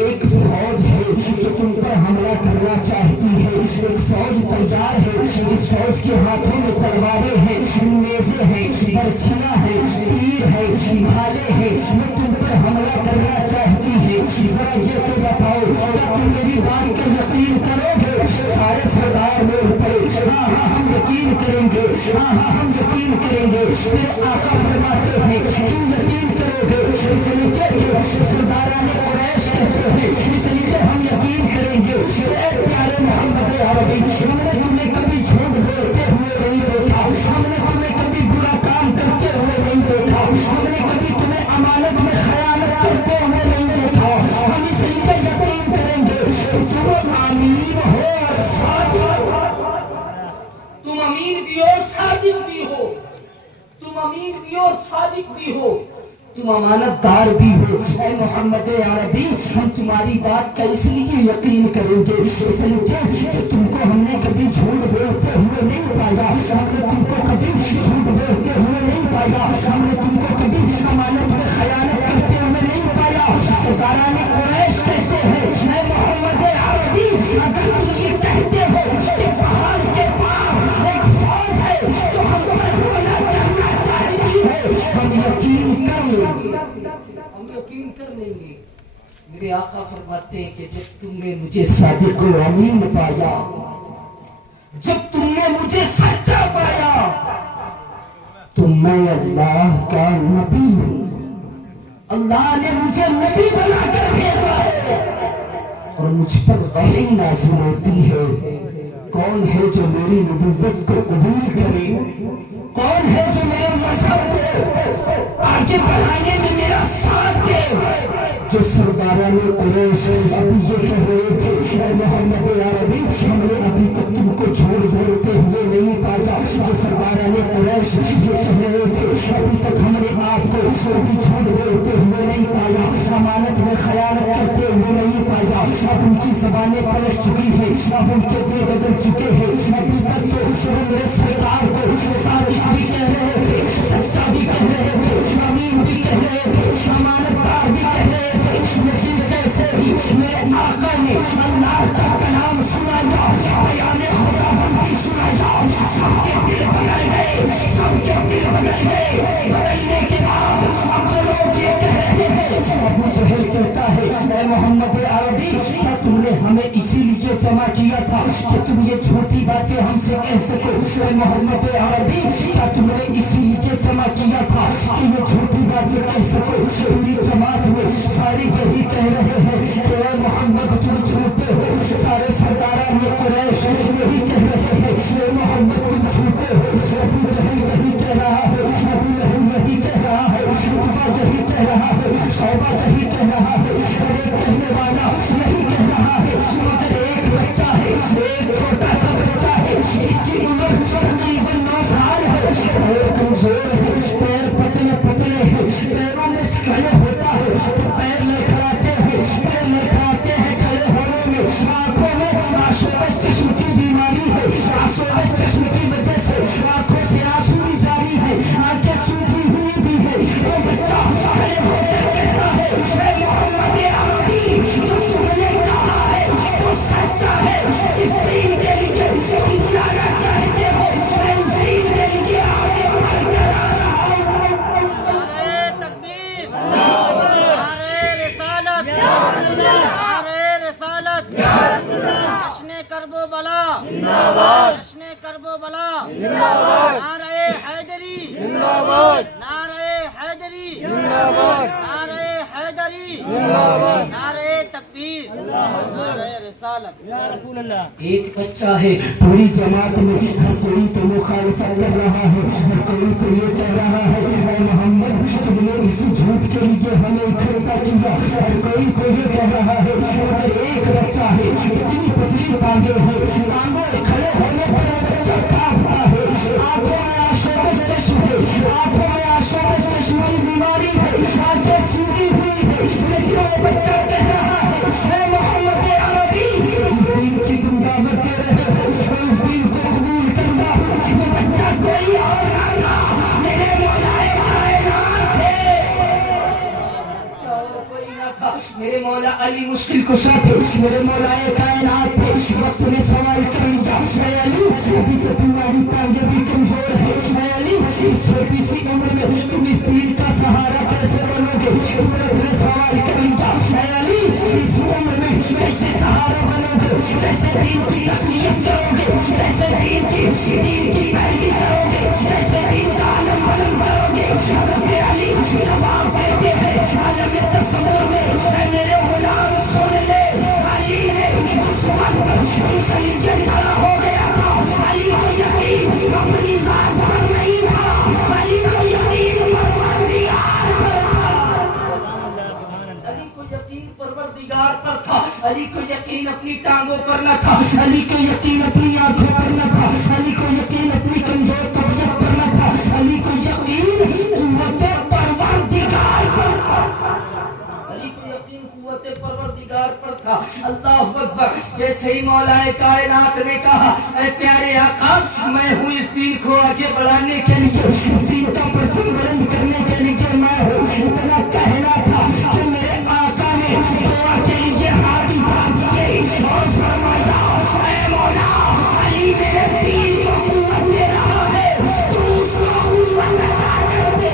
ایک فوج ہے جو تم پر حملہ کرنا چاہتی ہے، ایک فوج تیار ہے جس فوج کے ہاتھوں میں تلواریں ہیں، نیزے ہیں، برچھیاں ہیں، تیر ہے، بھالے ہیں، وہ تم پر حملہ کرنا چاہتی ہے، ذرا یہ تو بتاؤ کیا تم میری بات کا یقین کرو گے؟ سارے سردار بول پڑے، ہاں ہاں ہم یقین کریں گے، ہاں ہاں ہم یقین کریں گے؟ میرے آقا فرماتے ہیں کیوں یقین کرو گے؟ اس لیے کہ سرداران قریش کہتے ہیں اس لیے ہم یقین کریں گے۔ اے پیارے محمد عربی، ہم نے تمہیں کبھی جھوٹ بولتے ہوئے نہیں دیکھا، ہم نے تمہیں کبھی برا کام کرتے ہوئے نہیں دیکھا، ہم نے کبھی تمہیں امانت میں خیانت کرتے ہوئے نہیں دیکھا۔ ہم اس لیے یقین کریں گے کہ تم امین ہو اور صادق ہو۔ تم امین بھی ہو صادق بھی ہو، تم امین بھی ہو صادق بھی ہو، تم امانت دار بھی ہو۔ اے محمد عربی، ہم تمہاری بات کا اس لیے یقین کریں گے اس لیے کہ تم کو ہم نے کبھی جھوٹ بولتے ہوئے نہیں پایا، ہم نے تم کو کبھی جھوٹ بولتے ہوئے نہیں پایا، ہم نے تم کو کبھی امانت میں خیانت کرتے ہوئے نہیں پایا۔ سرداران قریش کہتے ہیں اے محمد عربی، اگر تم یہ کہتے ہو کہ پہاڑ کے پاس ایک فوج ہے جو ہم پر حملہ کرنا چاہتی ہے، ہم یقین کر لیں گے، ہم یقین کر لیں گے۔ میرے آقا فرماتے ہیں کہ جب تم نے مجھے صادق و امین پایا، جب تم نے مجھے سچا پایا، تو میں اللہ کا نبی ہوں، اللہ نے مجھے نبی بنا کر بھیجا ہے اور مجھ پر وحی نازل ہوتی ہے۔ کون ہے جو میری نبوت کو قبول کرے؟ کون ہے جو میرے مذہب کو آگے بڑھانے میں میرا ساتھ دے؟ جو سرداران قریش ابھی یہ کہہ رہے تھے اے محمد عربی، ہم نے ابھی تک تم کو جھوٹ بولتے ہوئے نہیں پایا، جو سرداران قریش یہ کہہ رہے تھے ابھی تک ہم نے آپ کو بھی جھوٹ بولتے ہوئے نہیں پایا، امانت میں خیانت کرتے ہوئے نہیں پایا۔ اب ان کی زبانیں پلٹ چکی ہیں، اب ان کے دل بدل چکے ہیں۔ ابھی تک تو وہ میرے سرکار کو صادق بھی کہہ رہے تھے، سچا بھی کہہ رہے تھے، امین بھی کہہ رہے تھے، امانت دار بھی کہہ رہے تھے، لیکن جیسے ہی میرے آقا نے اللہ کا کلام سنایا، بیان خدا بندی سنایا، سب کے دل بدل گئے، سب کے دل بدل گئے۔ بدلنے کے بعد اب جو لوگ یہ کہہ رہے ہیں، ابو جہل کہتا ہے اے محمد عربی، کیا تم نے ہمیں اسی لیے جمع کیا تھا کہ تم یہ جھوٹی باتیں ہم سے کہہ سکو؟ اے محمد عربی، کیا تم نے اسی لیے جمع کیا تھا کہ یہ جھوٹی باتیں کہہ سکو؟ پوری جماعت میں سارے یہی کہہ رہے ہیں کہ اے محمد تم جھوٹے ہو، سارے سرداران قریش یہی کہہ رہے ہیں اے محمد تم جھوٹے ہو۔ ابو جہل یہی کہہ رہا ہے، ابو لہب یہی کہہ رہا ہے، عتبہ یہی کہہ رہا ہے، شعبہ یہی کہہ رہا ہے، ہر ایک کہنے والا یہی کہہ رہا ہے، مگر ایک بچہ ہے، ایک چھوٹا سا بچہ ہے جس کی عمر تقریباً 9 سال ہے، اور کمزور ہے، پیر پتلے پتلے ہیں، پیروں میں سکڑے ہوتا ہے تو پیر لڑکھڑاتے ہیں، پیر لڑکھڑاتے ہیں کھڑے ہونے میں، آنکھوں میں آنسوں میں چشم کی بیماری ہے، آنسوں میں چشم کی وجہ سے آنکھوں سے آنسو بھی جاری ہے، آنکھیں سوجی ہوئی بھی ہے۔ وہ بچہ کھڑے ہو کر کہتا ہے اے محمد عربی، جو تم نے کہا ہے وہ سچا ہے، جس دین کے لیے تم بلانا چاہتے ہو میں اس دین کے لیے آگے بڑھ کر آ رہا ہوں۔ نعرہ تکبیر، نعرہ رسالت، نعرہ رسالت، جشن کرب و بلا، جشن کرب و بلا، نعرہ حیدری، نعرہ حیدری، نعرہ حیدری، نعرہ تکبیر، نعرہ رسالت۔ ایک بچہ ہے، پوری جماعت میں ہر کوئی تو مخالفت کر رہا ہے، ہر کوئی تو یہ کہہ رہا ہے اے محمد تم نے اسی جھوٹ کے لیے ہمیں اکٹھا کیا، ہر کوئی تو یہ کہہ رہا ہے، مگر ایک بچہ ہے، اتنی پتلی ٹانگیں ہیں، ٹانگوں کھڑے ہونے پر وہ بچہ کانپتا ہے، آنکھوں میں آنسوں میں چشم ہے، آنکھوں میں آنسوں میں چشم کی بیماری ہے، آنکھیں سوجی ہوئی ہے، لیکن وہ بچہ کہہ رہا ہے اے محمد عربی، جس دین کی تم دعوت دے رہے ہو میں اس دین کو قبول کرتا ہوں۔ وہ بچہ کوئی اور نہ تھا، میرے مولا کائنات تھے، اور کوئی نہ تھا، میرے مولا علی مشکل کشا تھے، میرے مولا کائنات تھے۔ وقت نے سوال کر لیا اے علی، ابھی تو تمہاری ٹانگیں بھی کمزور ہے، اے علی اس چھوٹی سی عمر میں تم اس دین کا سہارا کیسے بنو گے؟ عمرت نے سوال کر لیا اے علی اس عمر میں کیسے سہارا بنو گے؟ کیسے دین کی تقویت کرو گے؟ کیسے دین کی پیروی کرو گے؟ کیسے دین کا علی کو یقین اپنی ٹانگوں پر نہ تھا، علی کو یقین اپنی آنکھوں پر نہ تھا، علی کو یقین اپنی کمزور طبیعت پر نہ تھا، علی کو یقین قوت پروردگار پر تھا، علی کو یقین قوت پروردگار پر تھا۔ اللہ اکبر۔ جیسے ہی مولا کائنات نے کہا اے پیارے آقا میں ہوں اس دین کو آگے بڑھانے کے لیے، اس دین کا پرچم بلند کرنے کے لیے میں ہوں، اتنا کہنا تھا کہ میرے آقا نے دعا کے لیے ہاتھ اٹھائے اور فرمایا اے مولا علی میرے دین کو قوت دے رہا ہے، تو اس کو قوت عطا کر دے۔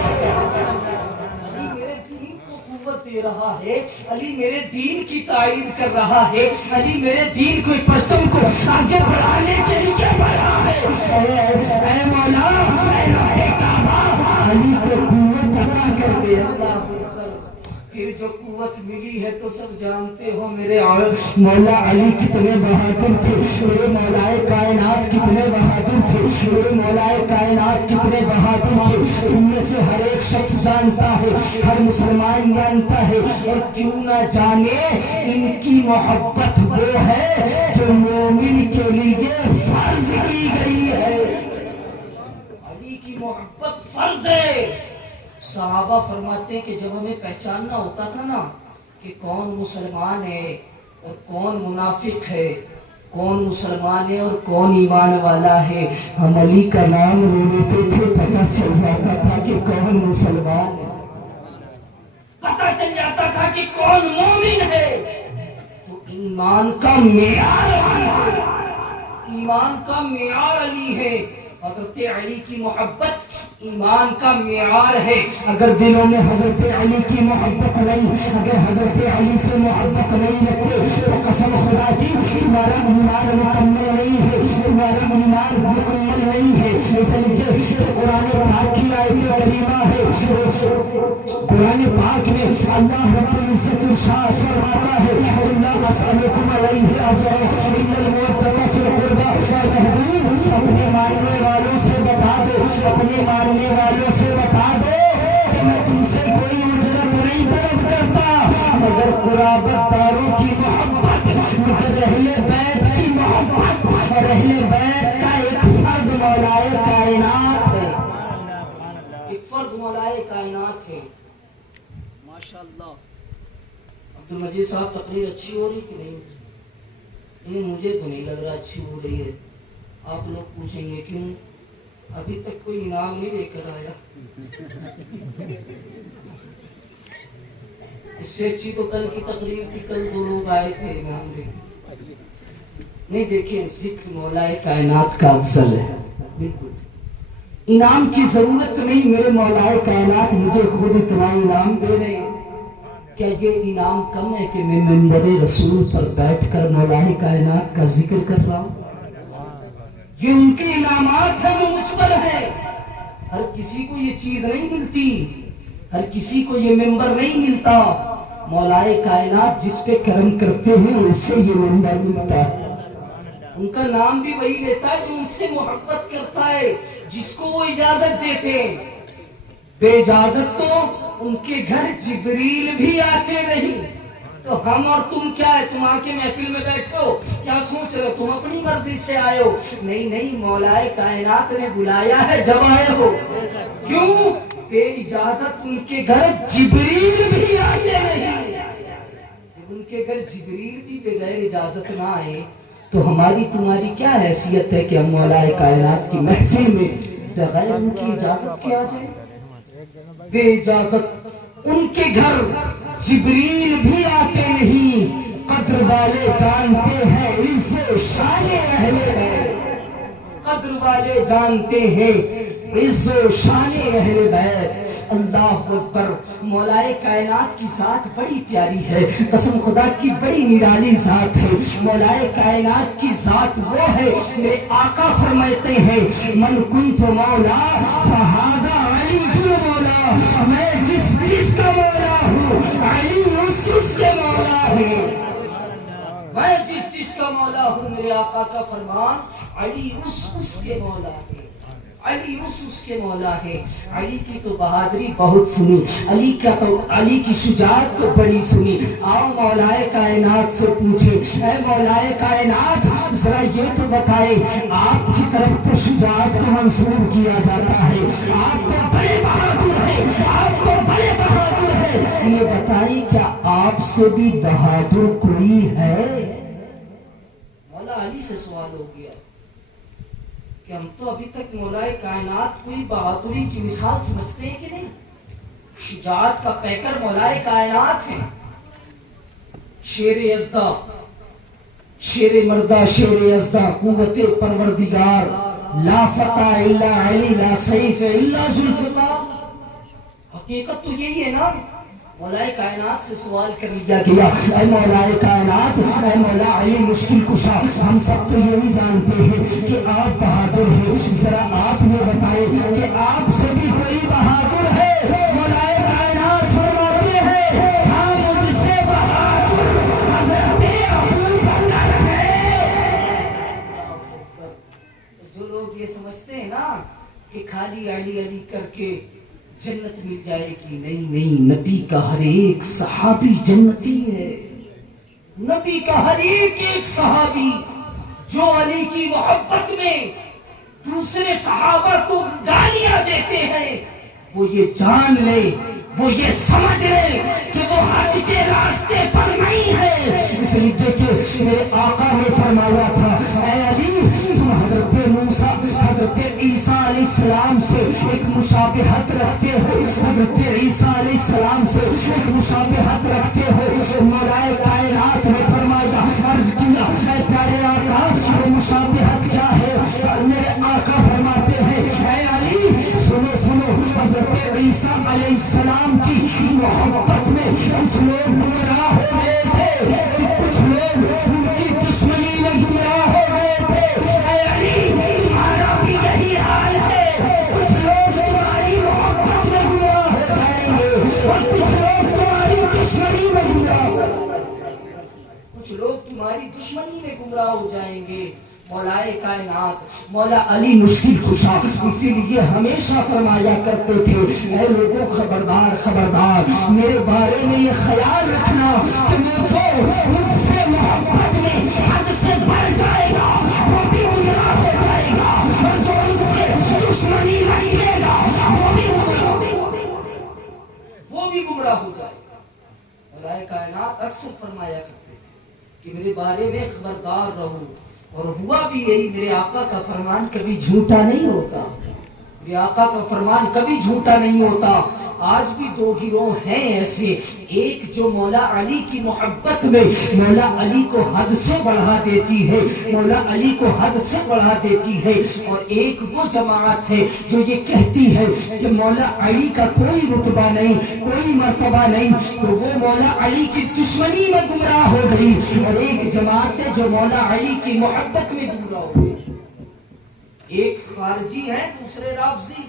علی میرے دین کو قوت دے رہا ہے، علی میرے دین کی تائید کر رہا ہے، علی میرے دین کو پرچم کو آگے بڑھانے کے لیے بڑھا ہے۔ اے مولا اے رب کعبہ علی کو قوت عطا کر دے۔ اللہ اکبر۔ پھر جو قوت ملی ہے تو سب جانتے ہو میرے مولا علی کتنے بہادر تھے، میرے مولا کائنات کتنے بہادر تھے، میرے مولا کائنات کتنے بہادر تھے۔ ان میں سے ہر ایک شخص جانتا ہے، ہر مسلمان جانتا ہے، اور کیوں نہ جانے ان کی محبت وہ ہے جو مومن کے لیے فرض کی گئی ہے۔ علی کی محبت فرض ہے۔ صحابہ فرماتے ہیں کہ جب ہمیں پہچاننا ہوتا تھا نا کہ کون مسلمان ہے اور کون منافق ہے، کون مسلمان ہے اور کون ایمان والا ہے، ہم علی کا نام لے لیتے تھے، پتہ چل جاتا تھا کہ کون مسلمان ہے، پتہ چل جاتا تھا کہ کون مومن ہے۔ تو ایمان کا معیار علی ہے، ایمان کا معیار علی ہے۔ حضرت علی کی محبت ایمان کا معیار ہے۔ اگر دلوں میں حضرت علی کی محبت نہیں، اگر حضرت علی سے محبت نہیں رکھتے تو قسم خدا کی تمہارا ایمان مکمل نہیں ہے، تمہارا ایمان مکمل نہیں ہے۔ اس لیے کہ قرآن پاک کی آیت کریمہ ہے، قرآن پاک میں اللہ رب العزت ارشاد فرماتا ہے اللہ اسألکم علیہ اجرا الا المودۃ فی القربى۔ محبوب اپنے ماننے والوں سے بتا دو، اپنے ماننے والوں سے بتا دو کہ میں تم سے کوئی اجرت نہیں طلب کرتا مگر قرابت داروں کی محبت، مگر اہل بیت کی محبت، اور اہل بیت کا ایک فرد مولائے کائنات ہے، ایک فرد مولائے کائنات ہے۔ ماشاءاللہ۔ عبدالمجید صاحب تقریر اچھی ہو رہی کہ نہیں؟ مجھے تو نہیں لگ رہا اچھی ہو رہی ہے۔ آپ لوگ پوچھیں گے کیوں؟ ابھی تک کوئی انعام نہیں لے کر آیا۔ اس سے اچھی تو کل کی تقریر تھی، کل دو لوگ آئے تھے انعام لے کے۔ نہیں دیکھیں ذکر مولا کائنات کا افضل ہے، بالکل انعام کی ضرورت نہیں، میرے مولا کائنات مجھے خود اتنا انعام دے رہے ہیں۔ کیا یہ انعام کم ہے کہ میں منبر رسول پر بیٹھ کر مولا کائنات کا ذکر کر رہا ہوں؟ یہ ان کے انعامات ہیں جو مجھ پر ہیں۔ ہر کسی کو یہ چیز نہیں ملتی، ہر کسی کو یہ منبر نہیں ملتا۔ مولا کائنات جس پہ کرم کرتے ہیں ان سے یہ منبر ملتا ہے، ان کا نام بھی وہی لیتا ہے جو ان سے محبت کرتا ہے، جس کو وہ اجازت دیتے ہیں۔ بے اجازت تو ان کے گھر جبریل بھی آتے نہیں، تو ہم اور تم کیا ہے؟ تم آ کے محفل میں بیٹھے ہو، کیا سوچ رہے ہو تم اپنی مرضی سے آئے ہو؟ نہیں نہیں، مولا کائنات نے بلایا ہے جب آئے ہو۔ کیوں؟ بے اجازت ان کے گھر جبریل بھی آتے نہیں۔ جب ان کے گھر جبریل بھی بغیر اجازت نہ آئے تو ہماری تمہاری کیا حیثیت ہے کہ ہم مولا کائنات کی محفل میں بغیر ان کی اجازت کے آ جائیں؟ بے اجازت ان کے گھر جبریل بھی آتے نہیں۔ قدر والے جانتے ہیں عز و شان اہل بیت، قدر والے جانتے ہیں عز و شان اہل بیت۔ اللہ اکبر۔ مولا کائنات کی ذات بڑی پیاری ہے، قسم خدا کی بڑی نرالی ذات ہے۔ مولا کائنات کی ذات وہ ہے، میرے آقا فرماتے ہیں من کنت مولا فہذا علی مولا، میں جس کا مولا ہوں علی اس کے مولا ہے، میں جس کا مولا ہوں، میرے آقا کا فرمان علی اس کے مولا ہے۔ علی اس کے مولا ہے. علی کی تو بہادری بہت سنی, علی کی شجاعت تو بڑی سنی. آؤ مولائے کائنات سے پوچھے, اے مولائے کائنات ذرا یہ تو بتائے, آپ کی طرف تو شجاعت کو منسوب کیا جاتا ہے, آپ تو بڑے بہادر ہیں, آپ تو بڑے بہادر ہیں, یہ بتائیں کیا آپ سے بھی بہادر کوئی ہے؟ مولا علی سے سوال ہو گیا کہ ہم تو ابھی تک مولائے کائنات کوئی بہادری کی مثال سمجھتے ہیں کہ نہیں. شجاعت کا پیکر مولائے کائنات ہے, شیر یزدہ, شیر مردہ, شیر یزدہ, قوت پروردگار, لا فتح الا علی, لا سیف الا ذوالفقار. حقیقت تو یہی ہے نا. مولا کائنات سے سوال کر لیا گیا, اے مولا کائنات, اے مولا علی مشکل کشا, ہم سب تو یہی جانتے ہیں کہ آپ بہادر ہیں, ذرا آپ یہ بتائیں کہ آپ سے بھی کوئی بہادر ہے؟ مولا کائنات فرماتے ہیں ہاں مجھ سے بہادر حضرت ابو بکر ہے. جو لوگ یہ سمجھتے ہیں نا کہ خالی علی علی کر کے جنت مل جائے گی, نہیں نہیں, نبی کا ہر ایک صحابی جنتی ہے. نبی کا ہر ایک صحابی جو علی کی محبت میں دوسرے صحابہ کو گالیاں دیتے ہیں, وہ یہ جان لے, وہ یہ سمجھ لے کہ وہ حق کے راستے پر نہیں ہے. اس لیے دیکھیں میرے آقا نے فرمایا تھا, اے علی تم حضرت موسیٰ, حضرت عیسیٰ علیہ السلام سے ایک مشابہت رکھتے ہو, حضرت عیسیٰ علیہ السلام سے ایک مشابہت رکھتے ہو. مولا کائنات نے فرمایا, عرض کیا, اے پیارے آقا وہ مشابہت کیا ہے؟ میرے آقا فرماتے ہیں, اے علی سنو سنو, حضرت عیسیٰ علیہ السلام کی محبت میں کچھ لوگ گمراہ ہو گئے تھے, کچھ لوگ ان کی دشمنی میں گمراہ ہو گئے تھے. اے علی تمہارا بھی یہی حال ہے, کچھ لوگ تمہاری محبت میں گمراہ ہو جائیں گے اور کچھ لوگ تمہاری دشمنی میں گمراہ ہو جائیں گے, کچھ لوگ تمہاری دشمنی میں گمراہ ہو جائیں گے. مولائے کائنات مولا علی مشکل کشا اسی لیے ہمیشہ فرمایا کرتے تھے, اے لوگوں خبردار خبردار, میرے بارے میں یہ خیال رکھنا کہ وہ جو مجھ سے محبت میں حد سے بڑھ جائے گا وہ بھی گمراہ ہو جائے گا, اور جو ان سے دشمنی رکھے گا وہ بھی گمراہ ہو جائے گا. مولائے کائنات اکثر فرمایا کرتے تھے کہ میرے بارے میں خبردار رہو, اور ہوا بھی یہی. میرے آقا کا فرمان کبھی جھوٹا نہیں ہوتا, میرے آقا کا فرمان کبھی جھوٹا نہیں ہوتا. آج بھی دو گروہ ہیں ایسے, ایک جو مولا علی کی محبت میں مولا علی کو حد سے بڑھا دیتی ہے, مولا علی کو حد سے بڑھا دیتی ہے, اور ایک وہ جماعت ہے جو یہ کہتی ہے کہ مولا علی کا کوئی رتبہ نہیں, کوئی مرتبہ نہیں, تو وہ مولا علی کی دشمنی میں گمراہ ہو گئی. اور ایک جماعت ہے جو مولا علی کی محبت میں گمراہ ہو گئی. ایک خارجی ہے, دوسرے رافضی.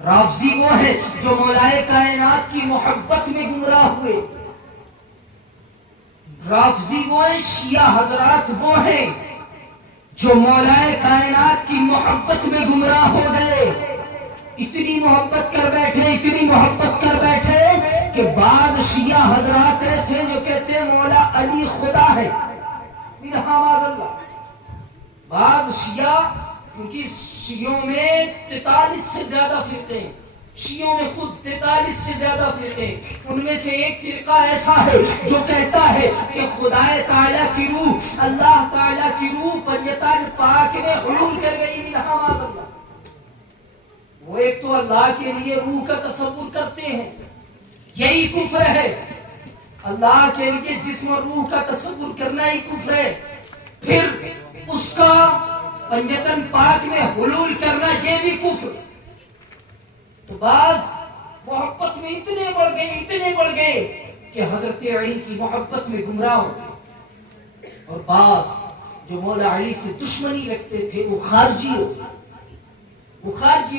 رافضی وہ ہے جو مولائے کائنات کی محبت میں گمراہ ہوئے, رافضی وہ ہے, شیعہ حضرات وہ ہیں جو مولائے کائنات کی محبت میں گمراہ ہو گئے. اتنی محبت کر بیٹھے, اتنی محبت کر بیٹھے کہ بعض شیعہ حضرات ایسے جو کہتے ہیں مولا علی خدا ہے. بعض شیعہ, کیونکہ شیعوں میں 43 سے زیادہ فرقے ہیں, شیعوں میں خود 43 سے زیادہ فرقے, ان میں سے ایک فرقہ ایسا ہے جو کہتا ہے کہ خدا تعالیٰ کی روح, اللہ تعالیٰ کی روح پنجتن پاک میں حلول کر گئی. منہا معاذ اللہ. وہ ایک تو اللہ کے لیے روح کا تصور کرتے ہیں, یہی کفر ہے. اللہ کے لیے جسم اور روح کا تصور کرنا ہی کفر ہے. پھر اس کا پنجتن پاک میں حلول کرنا یہ بھی کفر. تو بعض محبت میں اتنے بڑھ گئے کہ حضرت علی کی محبت میں گمراہ ہو گئے, اور بعض جو مولا علی سے دشمنی رکھتے تھے وہ خارجی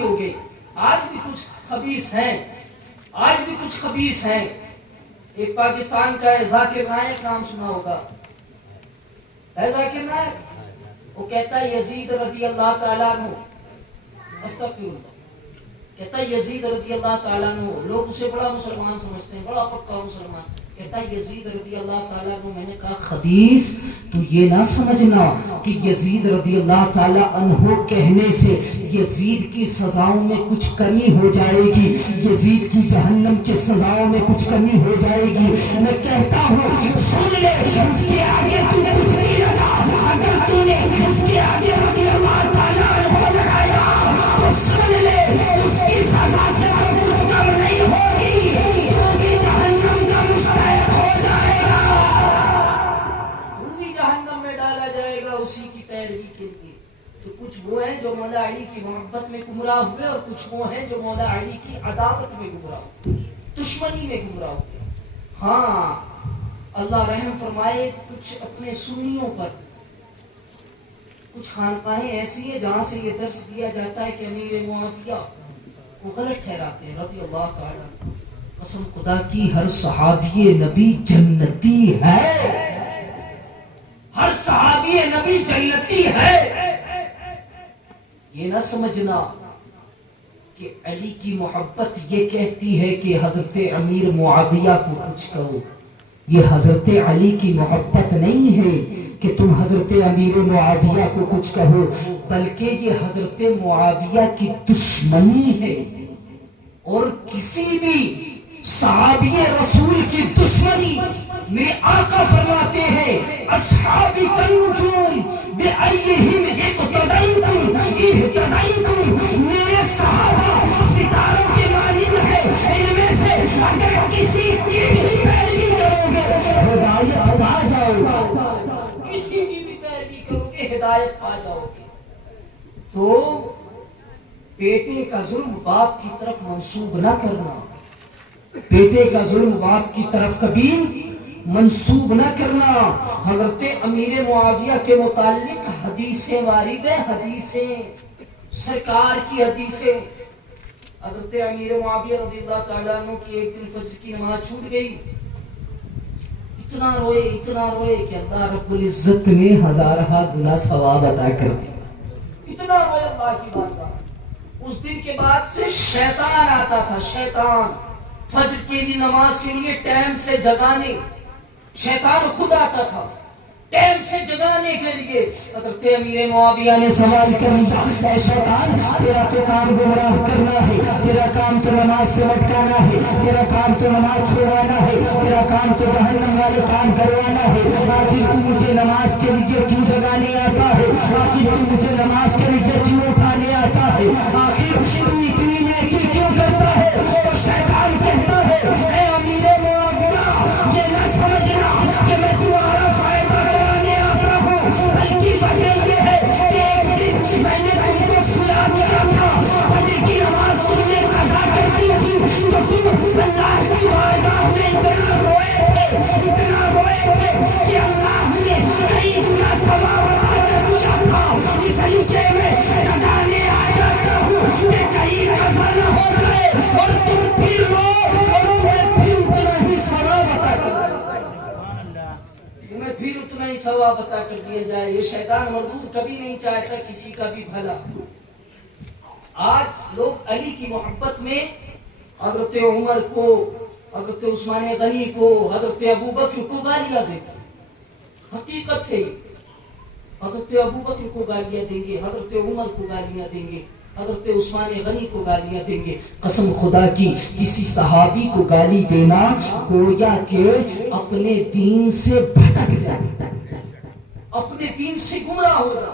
ہو گئے. آج بھی کچھ خبیث ہیں, ایک پاکستان کا ہے ذاکر نائک, نام سنا ہوگا, ہے ذاکر نائک. وہ کہتا ہے یزید رضی اللہ تعالیٰ عنہ استغفراللہ. کہتا ہے یزید رضی اللہ تعالیٰ عنہ، لوگ اسے بڑا مسلمان سمجھتے ہیں، بڑا پکا مسلمان. کہتا ہے یزید رضی اللہ تعالیٰ عنہ، میں نے کہا خبیث تو یہ نہ سمجھنا کہ یزید رضی اللہ تعالیٰ عنہ کہنے سے یزید کی سزاؤں میں کچھ کمی ہو جائے گی، یزید کی جہنم کے سزاؤں میں کچھ کمی ہو جائے گی. میں کہتا ہوں سن لے، اس کے آگے تو کچھ نہیں لگا. اگر تو نے اس کے آگے رضی اللہ تعالیٰ عنہ لگایا تو سن لے اس کی سزا سے تو کچھ کم نہیں ہوگی، تو بھی جہنم کا مستحق ہو جائے گا، تو بھی جہنم میں ڈالا جائے گا اسی کی پیروی کے لیے. تو کچھ وہ ہیں جو مولا علی کی محبت میں گمراہ ہوئے، اور کچھ وہ ہیں جو مولا علی کی عداوت میں گمراہ ہوئے، دشمنی میں گمراہ ہوئے. ہاں اللہ رحم فرمائے، کچھ اپنے سنیوں پر کچھ خانقاہیں ایسی ہیں جہاں سے یہ درس دیا جاتا ہے کہ امیر معاویہ کو غلط ٹھہراتے ہیں رضی اللہ تعالیٰ. قسم خدا کی ہر صحابی نبی جنتی ہے، ہر صحابی نبی جنتی ہے. یہ نہ سمجھنا کہ علی کی محبت یہ کہتی ہے کہ حضرت امیر معاویہ کو کچھ کہو. یہ حضرت علی کی محبت نہیں ہے کہ تم حضرت امیر معاویہ کو کچھ کہو، بلکہ یہ حضرت معاویہ کی دشمنی ہے. اور کسی بھی صحابی رسول کی دشمنی، میرے آقا فرماتے ہیں اصحابی کالنجوم بأیہم اقتدیتم اہتدیتم، میرے صحابہ ستاروں کے مانند ہے، ان میں سے اگر کسی کی بھی پیروی کرو گے ہدایت پا جاؤ گے، کسی کی بھی پیروی کرو گے ہدایت پا جاؤ گے. تو بیٹے کا ظلم باپ کی طرف منسوب نہ کرنا، بیٹے کا ظلم باپ کی طرف کبھی منسوب نہ کرنا. حضرت امیر معاویہ کے متعلق حدیثیں وارد ہیں، حدیثیں سرکار کی حدیثیں. حضرت امیر معاویہ رضی اللہ تعالیٰ عنہ کی ایک دن فجر کی نماز چھوٹ گئی. اتنا روئے کہ اللہ رب العزت نے ہزارہ گنا ثواب عطا کر دیا. اتنا روئے اللہ کی بارگاہ. اس دن کے بعد سے شیطان آتا تھا، شیطان فجر کی نماز کے لیے ٹائم سے جگانے، شیطان خود آتا تھا ٹائم سے جگانے کے لیے. حضرت امیر معاویہ نے سوال کر لیا، اے شیطان تیرا تو کام گمراہ کرنا ہے، تیرا کام تو نماز سے بھٹکانا ہے، تیرا کام تو نماز چھوڑانا ہے، تیرا کام تو جہنم والے کام کروانا ہے. آخر تو مجھے نماز کے لیے کیوں جگانے آتا ہے؟ آخر تو مجھے نماز کے لیے کیوں اٹھانے آتا ہے؟ آخر تو اتنی نیکی کیوں کرتا ہے؟ تو شیطان کہتا ہے اے امیر معاویہ، یہ نہ سمجھنا کہ میں تمہارا فائدہ کرانے آتا ہوں، بلکہ وجہ یہ ہے کہ ایک دن میں نے تم کو سلا دیا تھا، فجر کی نماز تم نے قضا کر دی تھی، تو تم اللہ کی بارگاہ میں اتنا روئے تھے کہ اللہ نے کئی گنا ثواب عطا کر دیا تھا. اس لیے میں جگانے آ جاتا ہوں کہ کہیں قضا نہ ہو جائے اور تم پھر رو اور تمہیں پھر اتنا ہی ثواب عطا کر دیا، تمہیں پھر اتنا ہی ثواب عطا کر دیا جائے. یہ شیطان مردود کبھی نہیں چاہتا کسی کا بھی بھلا. آج لوگ علی کی محبت میں حضرت عمر کو، حضرت عثمان غنی کو، حضرت ابو بکر کو گالیاں دیتے. حقیقت ہے حضرت ابو بکر کو گالیاں دیں گے، حضرت عمر کو گالیاں دیں گے، حضرت عثمان غنی کو گالیاں دیں گے. قسم خدا کی کسی صحابی کو گالی دینا گویا کہ اپنے دین سے بھٹک جانا، اپنے دین سے گمراہ ہونا.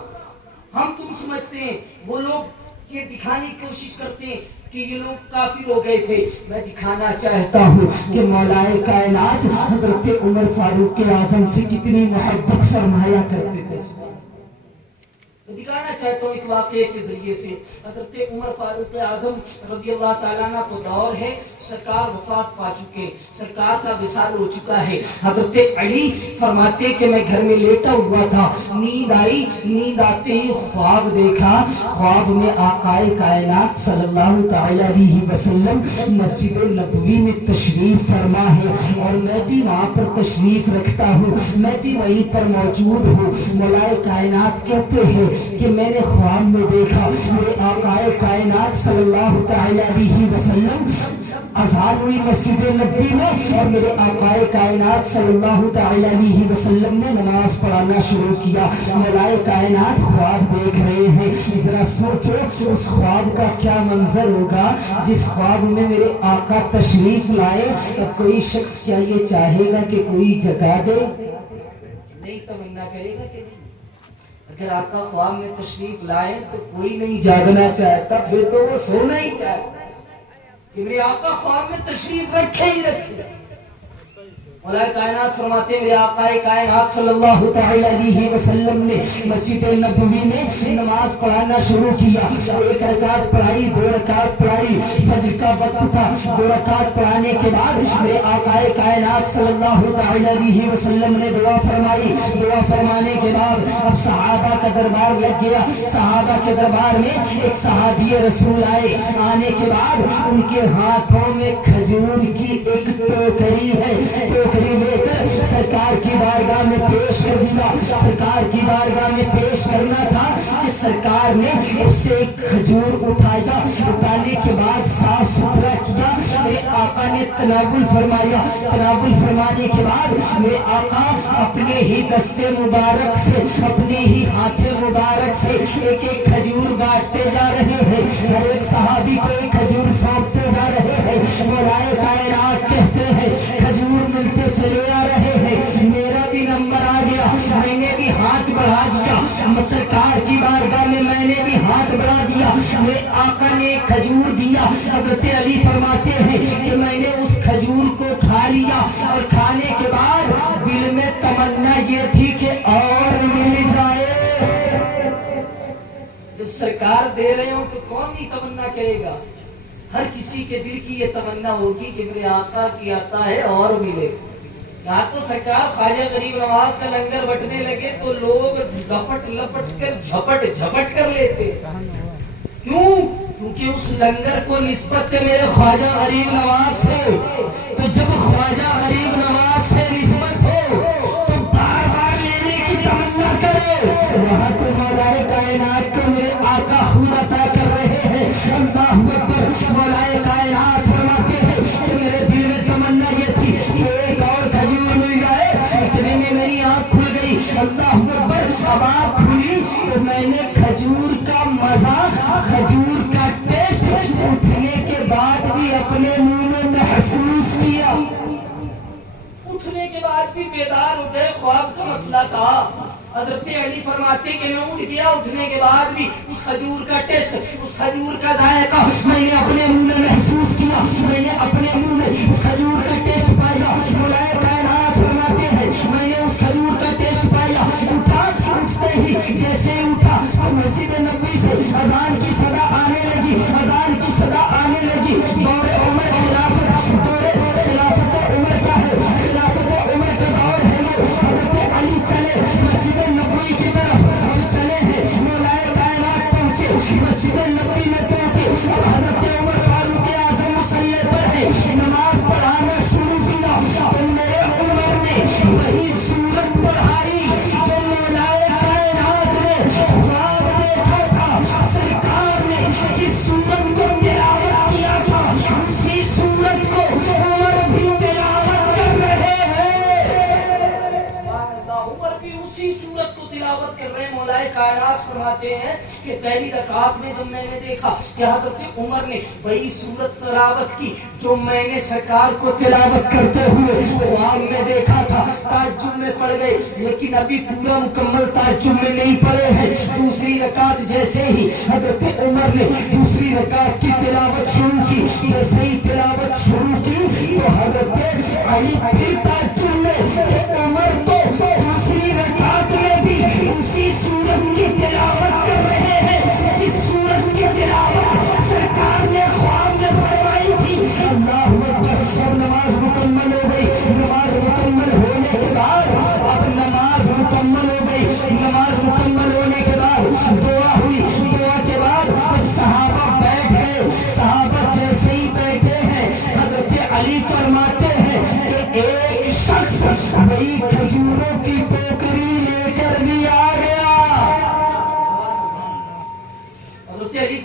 ہم تم سمجھتے ہیں، وہ لوگ یہ دکھانے کی کوشش کرتے ہیں کہ یہ لوگ کافر ہو گئے تھے. میں دکھانا چاہتا ہوں کہ مولائے کائنات حضرت عمر فاروق اعظم سے کتنی محبت فرمایا کرتے تھے. دکھانا چاہتا ہوں ایک واقعے کے ذریعے سے. حضرت عمر فاروق اعظم رضی اللہ تعالیٰ عنہ تو دور ہے، سرکار وفات پا چکے، سرکار کا وصال ہو چکا ہے. حضرت علی فرماتے کہ میں گھر میں لیٹا ہوا تھا، نیند آئی، نیند آتے ہی خواب دیکھا. خواب میں آقائے کائنات صلی اللہ تعالی علیہ وسلم مسجد نبوی میں تشریف فرما ہے، اور میں بھی وہاں پر تشریف رکھتا ہوں، میں بھی وہیں پر موجود ہوں. مولائے کائنات کہتے ہیں کہ میں نے خواب میں دیکھا میرے آقا کائنات صلی اللہ تعالی علیہ وسلم اذان ہوئی مسجد نبوی میں اور میرے آقا کائنات صلی اللہ تعالی علیہ وسلم نے نماز پڑھانا شروع کیا. مولائے کائنات خواب دیکھ رہے ہیں. ذرا سوچو اس خواب کا کیا منظر ہوگا جس خواب میں میرے آقا تشریف لائے. اب کوئی شخص کیا یہ چاہے گا کہ کوئی جگا دے؟ نہیں تمنا کرے گا کہ نہیں. اگر آقا خواب میں تشریف لائے تو کوئی نہیں جاگنا چاہتا, پھر تو وہ سونا ہی چاہتا کہ میرے آقا خواب میں تشریف رکھے ہی رکھے. مولا کائنات فرماتے ہیں میرے آقا کائنات صلی اللہ تعالی علیہ وسلم نے مسجد نبوی میں نماز پڑھانا شروع کیا. ایک رکعت پڑھائی, دو رکعت پڑھائی, فجر کا وقت تھا. دو رکعت پڑھانے کے بعد میرے آقا کائنات صلی اللہ تعالی علیہ وسلم نے دعا فرمائی. دعا فرمانے کے بعد اب صحابہ کا دربار لگ گیا. صحابہ کے دربار میں ایک صحابی رسول آئے. آنے کے بعد ان کے ہاتھوں میں کھجور کی ایک ٹوکری ہے. لے کر سرکار کی بارگاہ میں پیش کر دیا. سرکار کی بارگاہ میں پیش کرنا تھا کہ سرکار نے اس سے ایک کھجور اٹھایا. اٹھانے کے بعد صاف ستھرا کیا. میرے آقا نے تناول فرمایا. تناول فرمانے کے بعد میرے آقا اپنے ہی دستے مبارک سے, اپنے ہی ہاتھ مبارک سے ایک ایک کھجور بانٹتے جا رہے ہیں. ہر ایک صحابی کو ایک کھجور سونپتے جا رہے ہیں. مولائے کائنات کہتے ہیں کھجور ملتے چلے آ رہے ہیں. میرا بھی نمبر آ گیا, میں نے بھی ہاتھ بڑھا دیا. سرکار کی بارگاہ میں میں نے بھی ہاتھ بڑھا دیا. میرے آقا نے کھجور دیا. حضرت علی فرماتے ہیں کہ میں نے اس کھجور کو کھا لیا اور کھانے کے بعد دل میں تمنا یہ تھی کہ اور مل جائے. جب سرکار دے رہے ہوں تو کون نہیں تمنا کرے گا. ہر کسی کے دل کی یہ تمنا ہوگی کہ میرے آقا کی عطا ہے اور ملے. یہاں تو سرکار خواجہ غریب نواز کا لنگر بٹنے لگے تو لوگ لپٹ لپٹ کر جھپٹ جھپٹ کر لیتے. کیوں؟ کیونکہ اس لنگر کو نسبت ہے میرے خواجہ غریب نواز سے. تو جب خواجہ غریب نواز سے نسبت ہو تو بار بار لینے کی تمنا کرے. وہاں تو مولائے کائنات کو میرے آقا خود عطا کر رہے ہیں. اللہ اکبر. مولائے کائنات فرماتے ہیں کہ میرے دل میں تمنا یہ تھی کہ ایک اور کھجور مل جائے. اتنے میں میری آنکھ کھل گئی. اللہ اکبر. اب آنکھ کھلی تو میں نے کھجور کا مزہ, کھجور کا ٹیسٹ اٹھنے کے بعد بھی اپنے منہ میں محسوس کیا. اٹھنے کے بعد بھی بیدار ہو گئے. خواب کا مسئلہ تھا. حضرت علی فرماتے کہ میں اٹھ گیا, اٹھنے کے بعد بھی اس کھجور کا ٹیسٹ, اس کھجور کا ذائقہ میں نے اپنے منہ میں محسوس کیا. میں نے اپنے منہ میں اس کھجور کا ٹیسٹ پایا. مولائے کائنات فرماتے ہیں میں نے اس کھجور کا ٹیسٹ پایا. اٹھا, اٹھتے ہی جیسے ہی اٹھا تو مسجد نبوی سے اذان کی صدا آنے لگی. اذان کی صدا آنے لگی. دور عمر خلافت, دور خلافت عمر کا ہے. خلافت عمر کا دور ہے. حضرت علی چلے مسجد نبوی کی طرف. ہم چلے ہیں. مولائے کائنات پہنچے مسجد نبوی میں پہنچے. اب حضرت عمر فاروق اعظم مصلی پر ہے. نماز پڑھانا شروع کیا تو میرے عمر نے وہی سورت پڑھائی جو مولائے کائنات نے خواب دیکھا تھا. سرکار نے جس سورت کو تلاوت کیا تھا اسی سورت کو عمر بھی تلاوت کر رہے ہیں. عمر بھی اسی سورت کو تلاوت کر رہے ہیں. مولائے کائنات فرماتے ہیں کہ پہلی رکعت میں جب میں نے دیکھا کہ حضرت عمر نے وہی سورت تلاوت کی جو میں نے سرکار کو تلاوت کرتے ہوئے خواب میں دیکھا تھا, تعجب میں پڑ گئے. لیکن ابھی پورا مکمل تعجب میں نہیں پڑے ہیں. دوسری رکعت جیسے ہی حضرت عمر نے دوسری رکعت کی تلاوت شروع کی, جیسے ہی تلاوت شروع کی تو حضرت علی پھر تعجب میں کہ عمر تو دوسری رکعت میں بھی اسی سورت کی تلاوت کر رہے ہیں جس سورت کی تلاوت سرکار نے خواب میں فرمائی تھی. اللہ اکبر. اب نماز مکمل ہو گئی. نماز مکمل ہونے کے بعد اب نماز مکمل ہو گئی. نماز مکمل ہونے کے بعد دعا ہوئی. دعا کے بعد صحابہ بیٹھ گئے. صحابہ جیسے ہی بیٹھے ہیں حضرت علی فرماتے ہیں کہ ایک شخص وہی کھجوروں کی ٹوکری لے کر بھی آ گیا.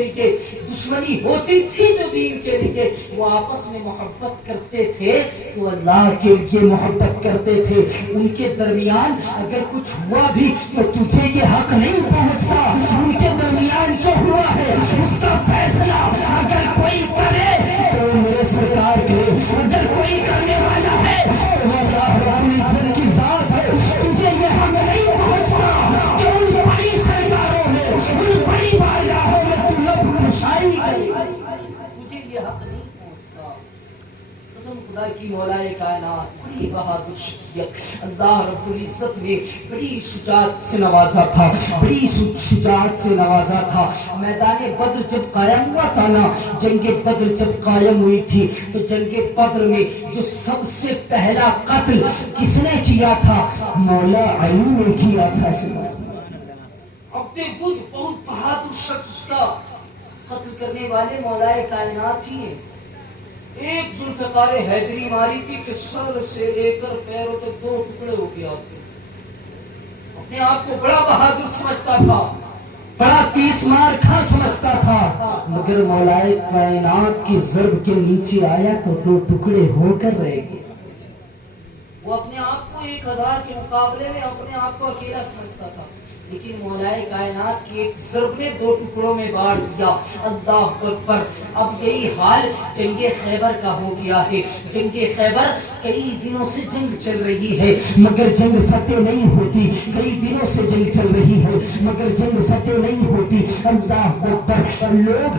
لیے, دشمنی ہوتی تھی تو دین کے لیے. وہ آپس میں محبت کرتے تھے تو اللہ کے لیے محبت کرتے تھے. ان کے درمیان اگر کچھ ہوا بھی تو تجھے یہ حق نہیں پہنچتا. ان کے درمیان جو ہوا ہے اس کا فیصلہ اگر کوئی کرے تو میرے سرکار کرے, اگر کوئی کرنے والا ہے تو وہ اللہ رب العزت کی ذات ہے. تجھے یہ حق نہیں پہنچتا کہ ان بڑی سرکاروں میں, ان بڑی بارگاہوں میں تو لب کشائی کرے, تجھے یہ حق نہیں پہنچتا. قسم خدا کی مولا کائنات بڑی بہادر شخصیت اللہ رب العزت نے بڑی شجاعت سے نوازا تھا, بڑی شجاعت سے نوازا تھا. میدان بدر جب قائم ہوا تھا نا, جنگ بدر جب قائم ہوئی تھی تو جنگ بدر میں جو سب سے پہلا قتل کس نے کیا تھا؟ مولا علی نے کیا تھا. اپنے بدھ بہت بہادر شخص کا قتل کرنے والے مولا کائنات ہی ہیں. ایک ذوالفقار حیدری ماری تھی کہ سر سے لے کر پیروں تک 2 ٹکڑے ہو گیا. اپنے آپ کو بڑا بہادر سمجھتا تھا, بڑا تیس مار کھا سمجھتا تھا, مگر مولا کائنات کی ضرب کے نیچے آیا تو 2 ٹکڑے ہو کر رہ گئے. وہ اپنے آپ کو 1000 کے مقابلے میں اپنے آپ کو اکیلا سمجھتا تھا, لیکن مولا کائنات کی ایک ضرب نے 2 ٹکڑوں میں بانٹ دیا. اللہ اکبر. اب یہی حال جنگ خیبر کا ہو گیا ہے. جنگ خیبر کئی دنوں سے جنگ چل رہی ہے مگر جنگ فتح نہیں ہوتی. کئی دنوں سے جنگ چل رہی ہے مگر جنگ فتح نہیں ہوتی. اللہ اکبر. لوگ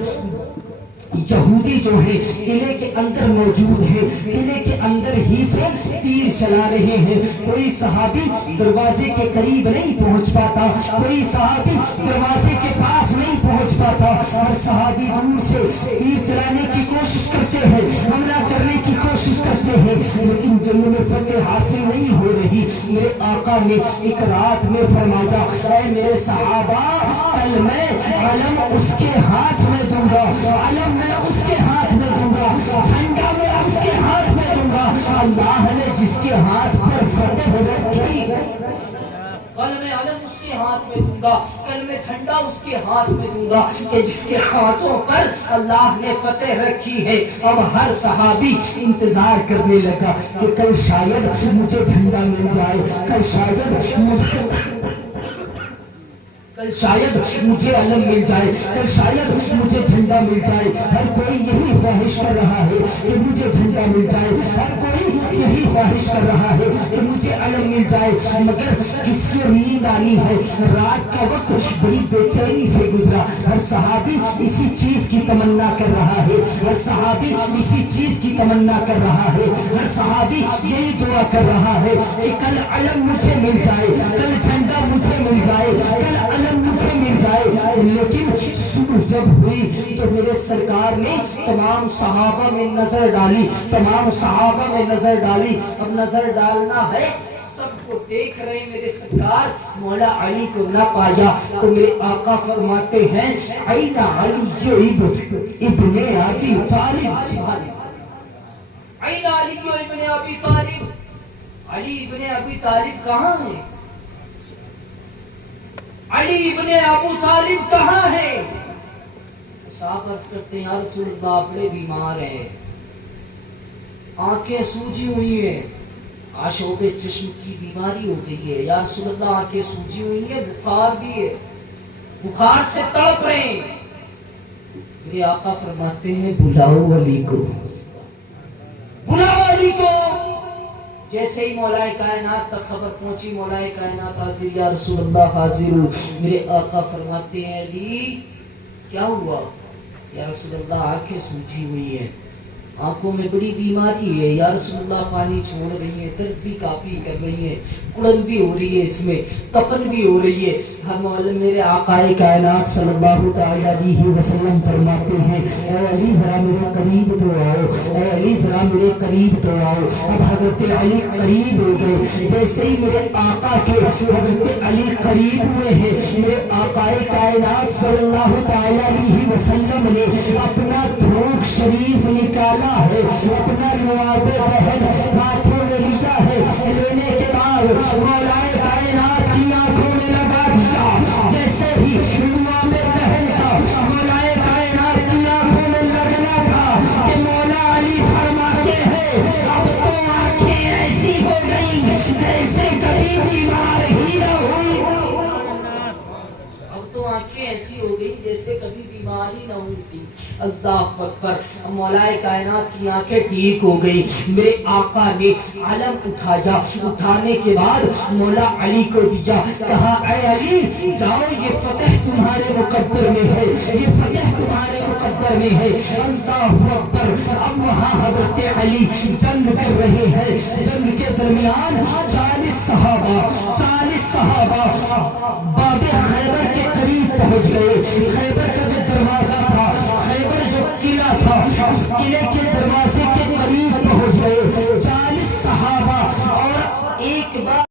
یہودی جو ہے قلعے کے اندر موجود ہے, قلعے کے اندر ہی سے تیر چلا رہے ہیں. کوئی صحابی دروازے کے قریب نہیں پہنچ پاتا, کوئی صحابی دروازے کے پاس نہیں پہنچ پاتا. ہر صحابی دور سے تیر چلانے کی کوشش کرتے ہیں, حملہ کرنے کی کوشش کرتے ہیں, لیکن جنگ میں فتح حاصل نہیں ہو رہی. میرے آقا نے ایک رات میں فرمایا, اے میرے صحابہ, کل میں علم اس کے ہاتھ میں دوں گا, علم میں اس کے ہاتھ میں دوں گا, جھنڈا میں اس کے ہاتھ میں دوں گا. اللہ نے جس کے ہاتھ پر فتح رکھی, کل میں علم اس کے ہاتھ میں دوں گا, کل میں جھنڈا اس کے ہاتھ میں دوں گا, کہ جس کے ہاتھوں پر اللہ نے فتح رکھی ہے. اب ہر صحابی انتظار کرنے لگا کہ کل شاید مجھے جھنڈا مل جائے, کل شاید مجھے علم مل جائے, کل شاید مجھے جھنڈا مل جائے. ہر کوئی یہی خواہش کر رہا ہے کہ مجھے جھنڈا مل جائے, ہر کوئی یہی خواہش کر رہا ہے کہ مجھے علم مل جائے. مگر کس کو نیند آنی ہے؟ رات کا وقت بڑی بے چینی سے گزرا. ہر صحابی اسی چیز کی تمنا کر رہا ہے, ہر صحابی اسی چیز کی تمنا کر رہا ہے, ہر صحابی یہی دعا کر رہا ہے کہ کل علم مجھے مل جائے, کل جھنڈا مجھے مل جائے, کل علم مجھے مل جائے. لیکن صبح جب ہوئی تو میرے سرکار نے تمام صحابہ میں نظر ڈالی, تمام صحابہ میں نظر ڈالی. اب نظر ڈالنا ہے, سب کو دیکھ رہے میرے سرکار, مولا علی کو نہ پایا تو میرے آقا فرماتے ہیں, عین علی ابن ابی طالب, عین علی ابن ابی طالب. علی ابن ابی طالب کہاں ہے؟ علی ابن ابو طالب کہاں ہے؟ صاحب عرض کرتے ہیں, یا رسول اللہ بڑے بیمار ہیں, آنکھیں سوجی ہوئی ہیں, آشوب چشم کی بیماری ہو گئی ہے. یا رسول اللہ آنکھیں سوجی ہوئی ہیں, بخار بھی ہے, بخار سے تڑپ رہے ہیں. میرے آقا فرماتے ہیں, بلاؤ علی کو, بلاؤ علی کو. جیسے ہی مولا کائنات تک خبر پہنچی, مولا کائنات حاضر, یا رسول اللہ حاضر ہوں. میرے آقا فرماتے ہیں, علی کیا ہوا؟ یا رسول اللہ آنکھیں سوجی ہوئی ہیں, آنکھوں میں بڑی بیماری ہے. یا رسول اللہ پانی چھوڑ رہی ہیں, درد بھی کافی کر رہی ہیں, کڑن بھی ہو رہی ہے, اس میں تپن بھی ہو رہی ہے. ہم میرے آقا کائنات صلی اللہ تعالی علیہ وسلم فرماتے ہیں, اے علی ذرا میرے قریب تو آؤ, اے علی ذرا میرے قریب تو آؤ. اب حضرت علی قریب ہو گئے. جیسے ہی میرے آقا کے حضرت علی قریب ہوئے ہیں, میرے آقا کائنات صلی اللہ تعالی علیہ وسلم نے اپنا دھوک شریف نکالا ہے, اپنا نواب بہن ہاتھوں میں لیا ہے. لینے کے بعد مولا کائنات کی آنکھوں میں لگا دیا. جیسے ہی نواب بہن کا مولا تھی۔ اللہ اکبر، مولا کائنات کی آنکھیں ٹھیک ہو گئی، میرے آقا نے علم اٹھایا، اٹھانے کے بعد مولا علی کو دیا، کہا اے علی جاؤ یہ فتح تمہارے مقدر میں ہے، یہ فتح تمہارے مقدر میں ہے۔ اللہ اکبر، اب وہاں حضرت علی جنگ کر رہے ہیں، جنگ کے درمیان 40 صحابہ باب خیبر کے قریب پہنچ گئے، خیبر کا جو دروازہ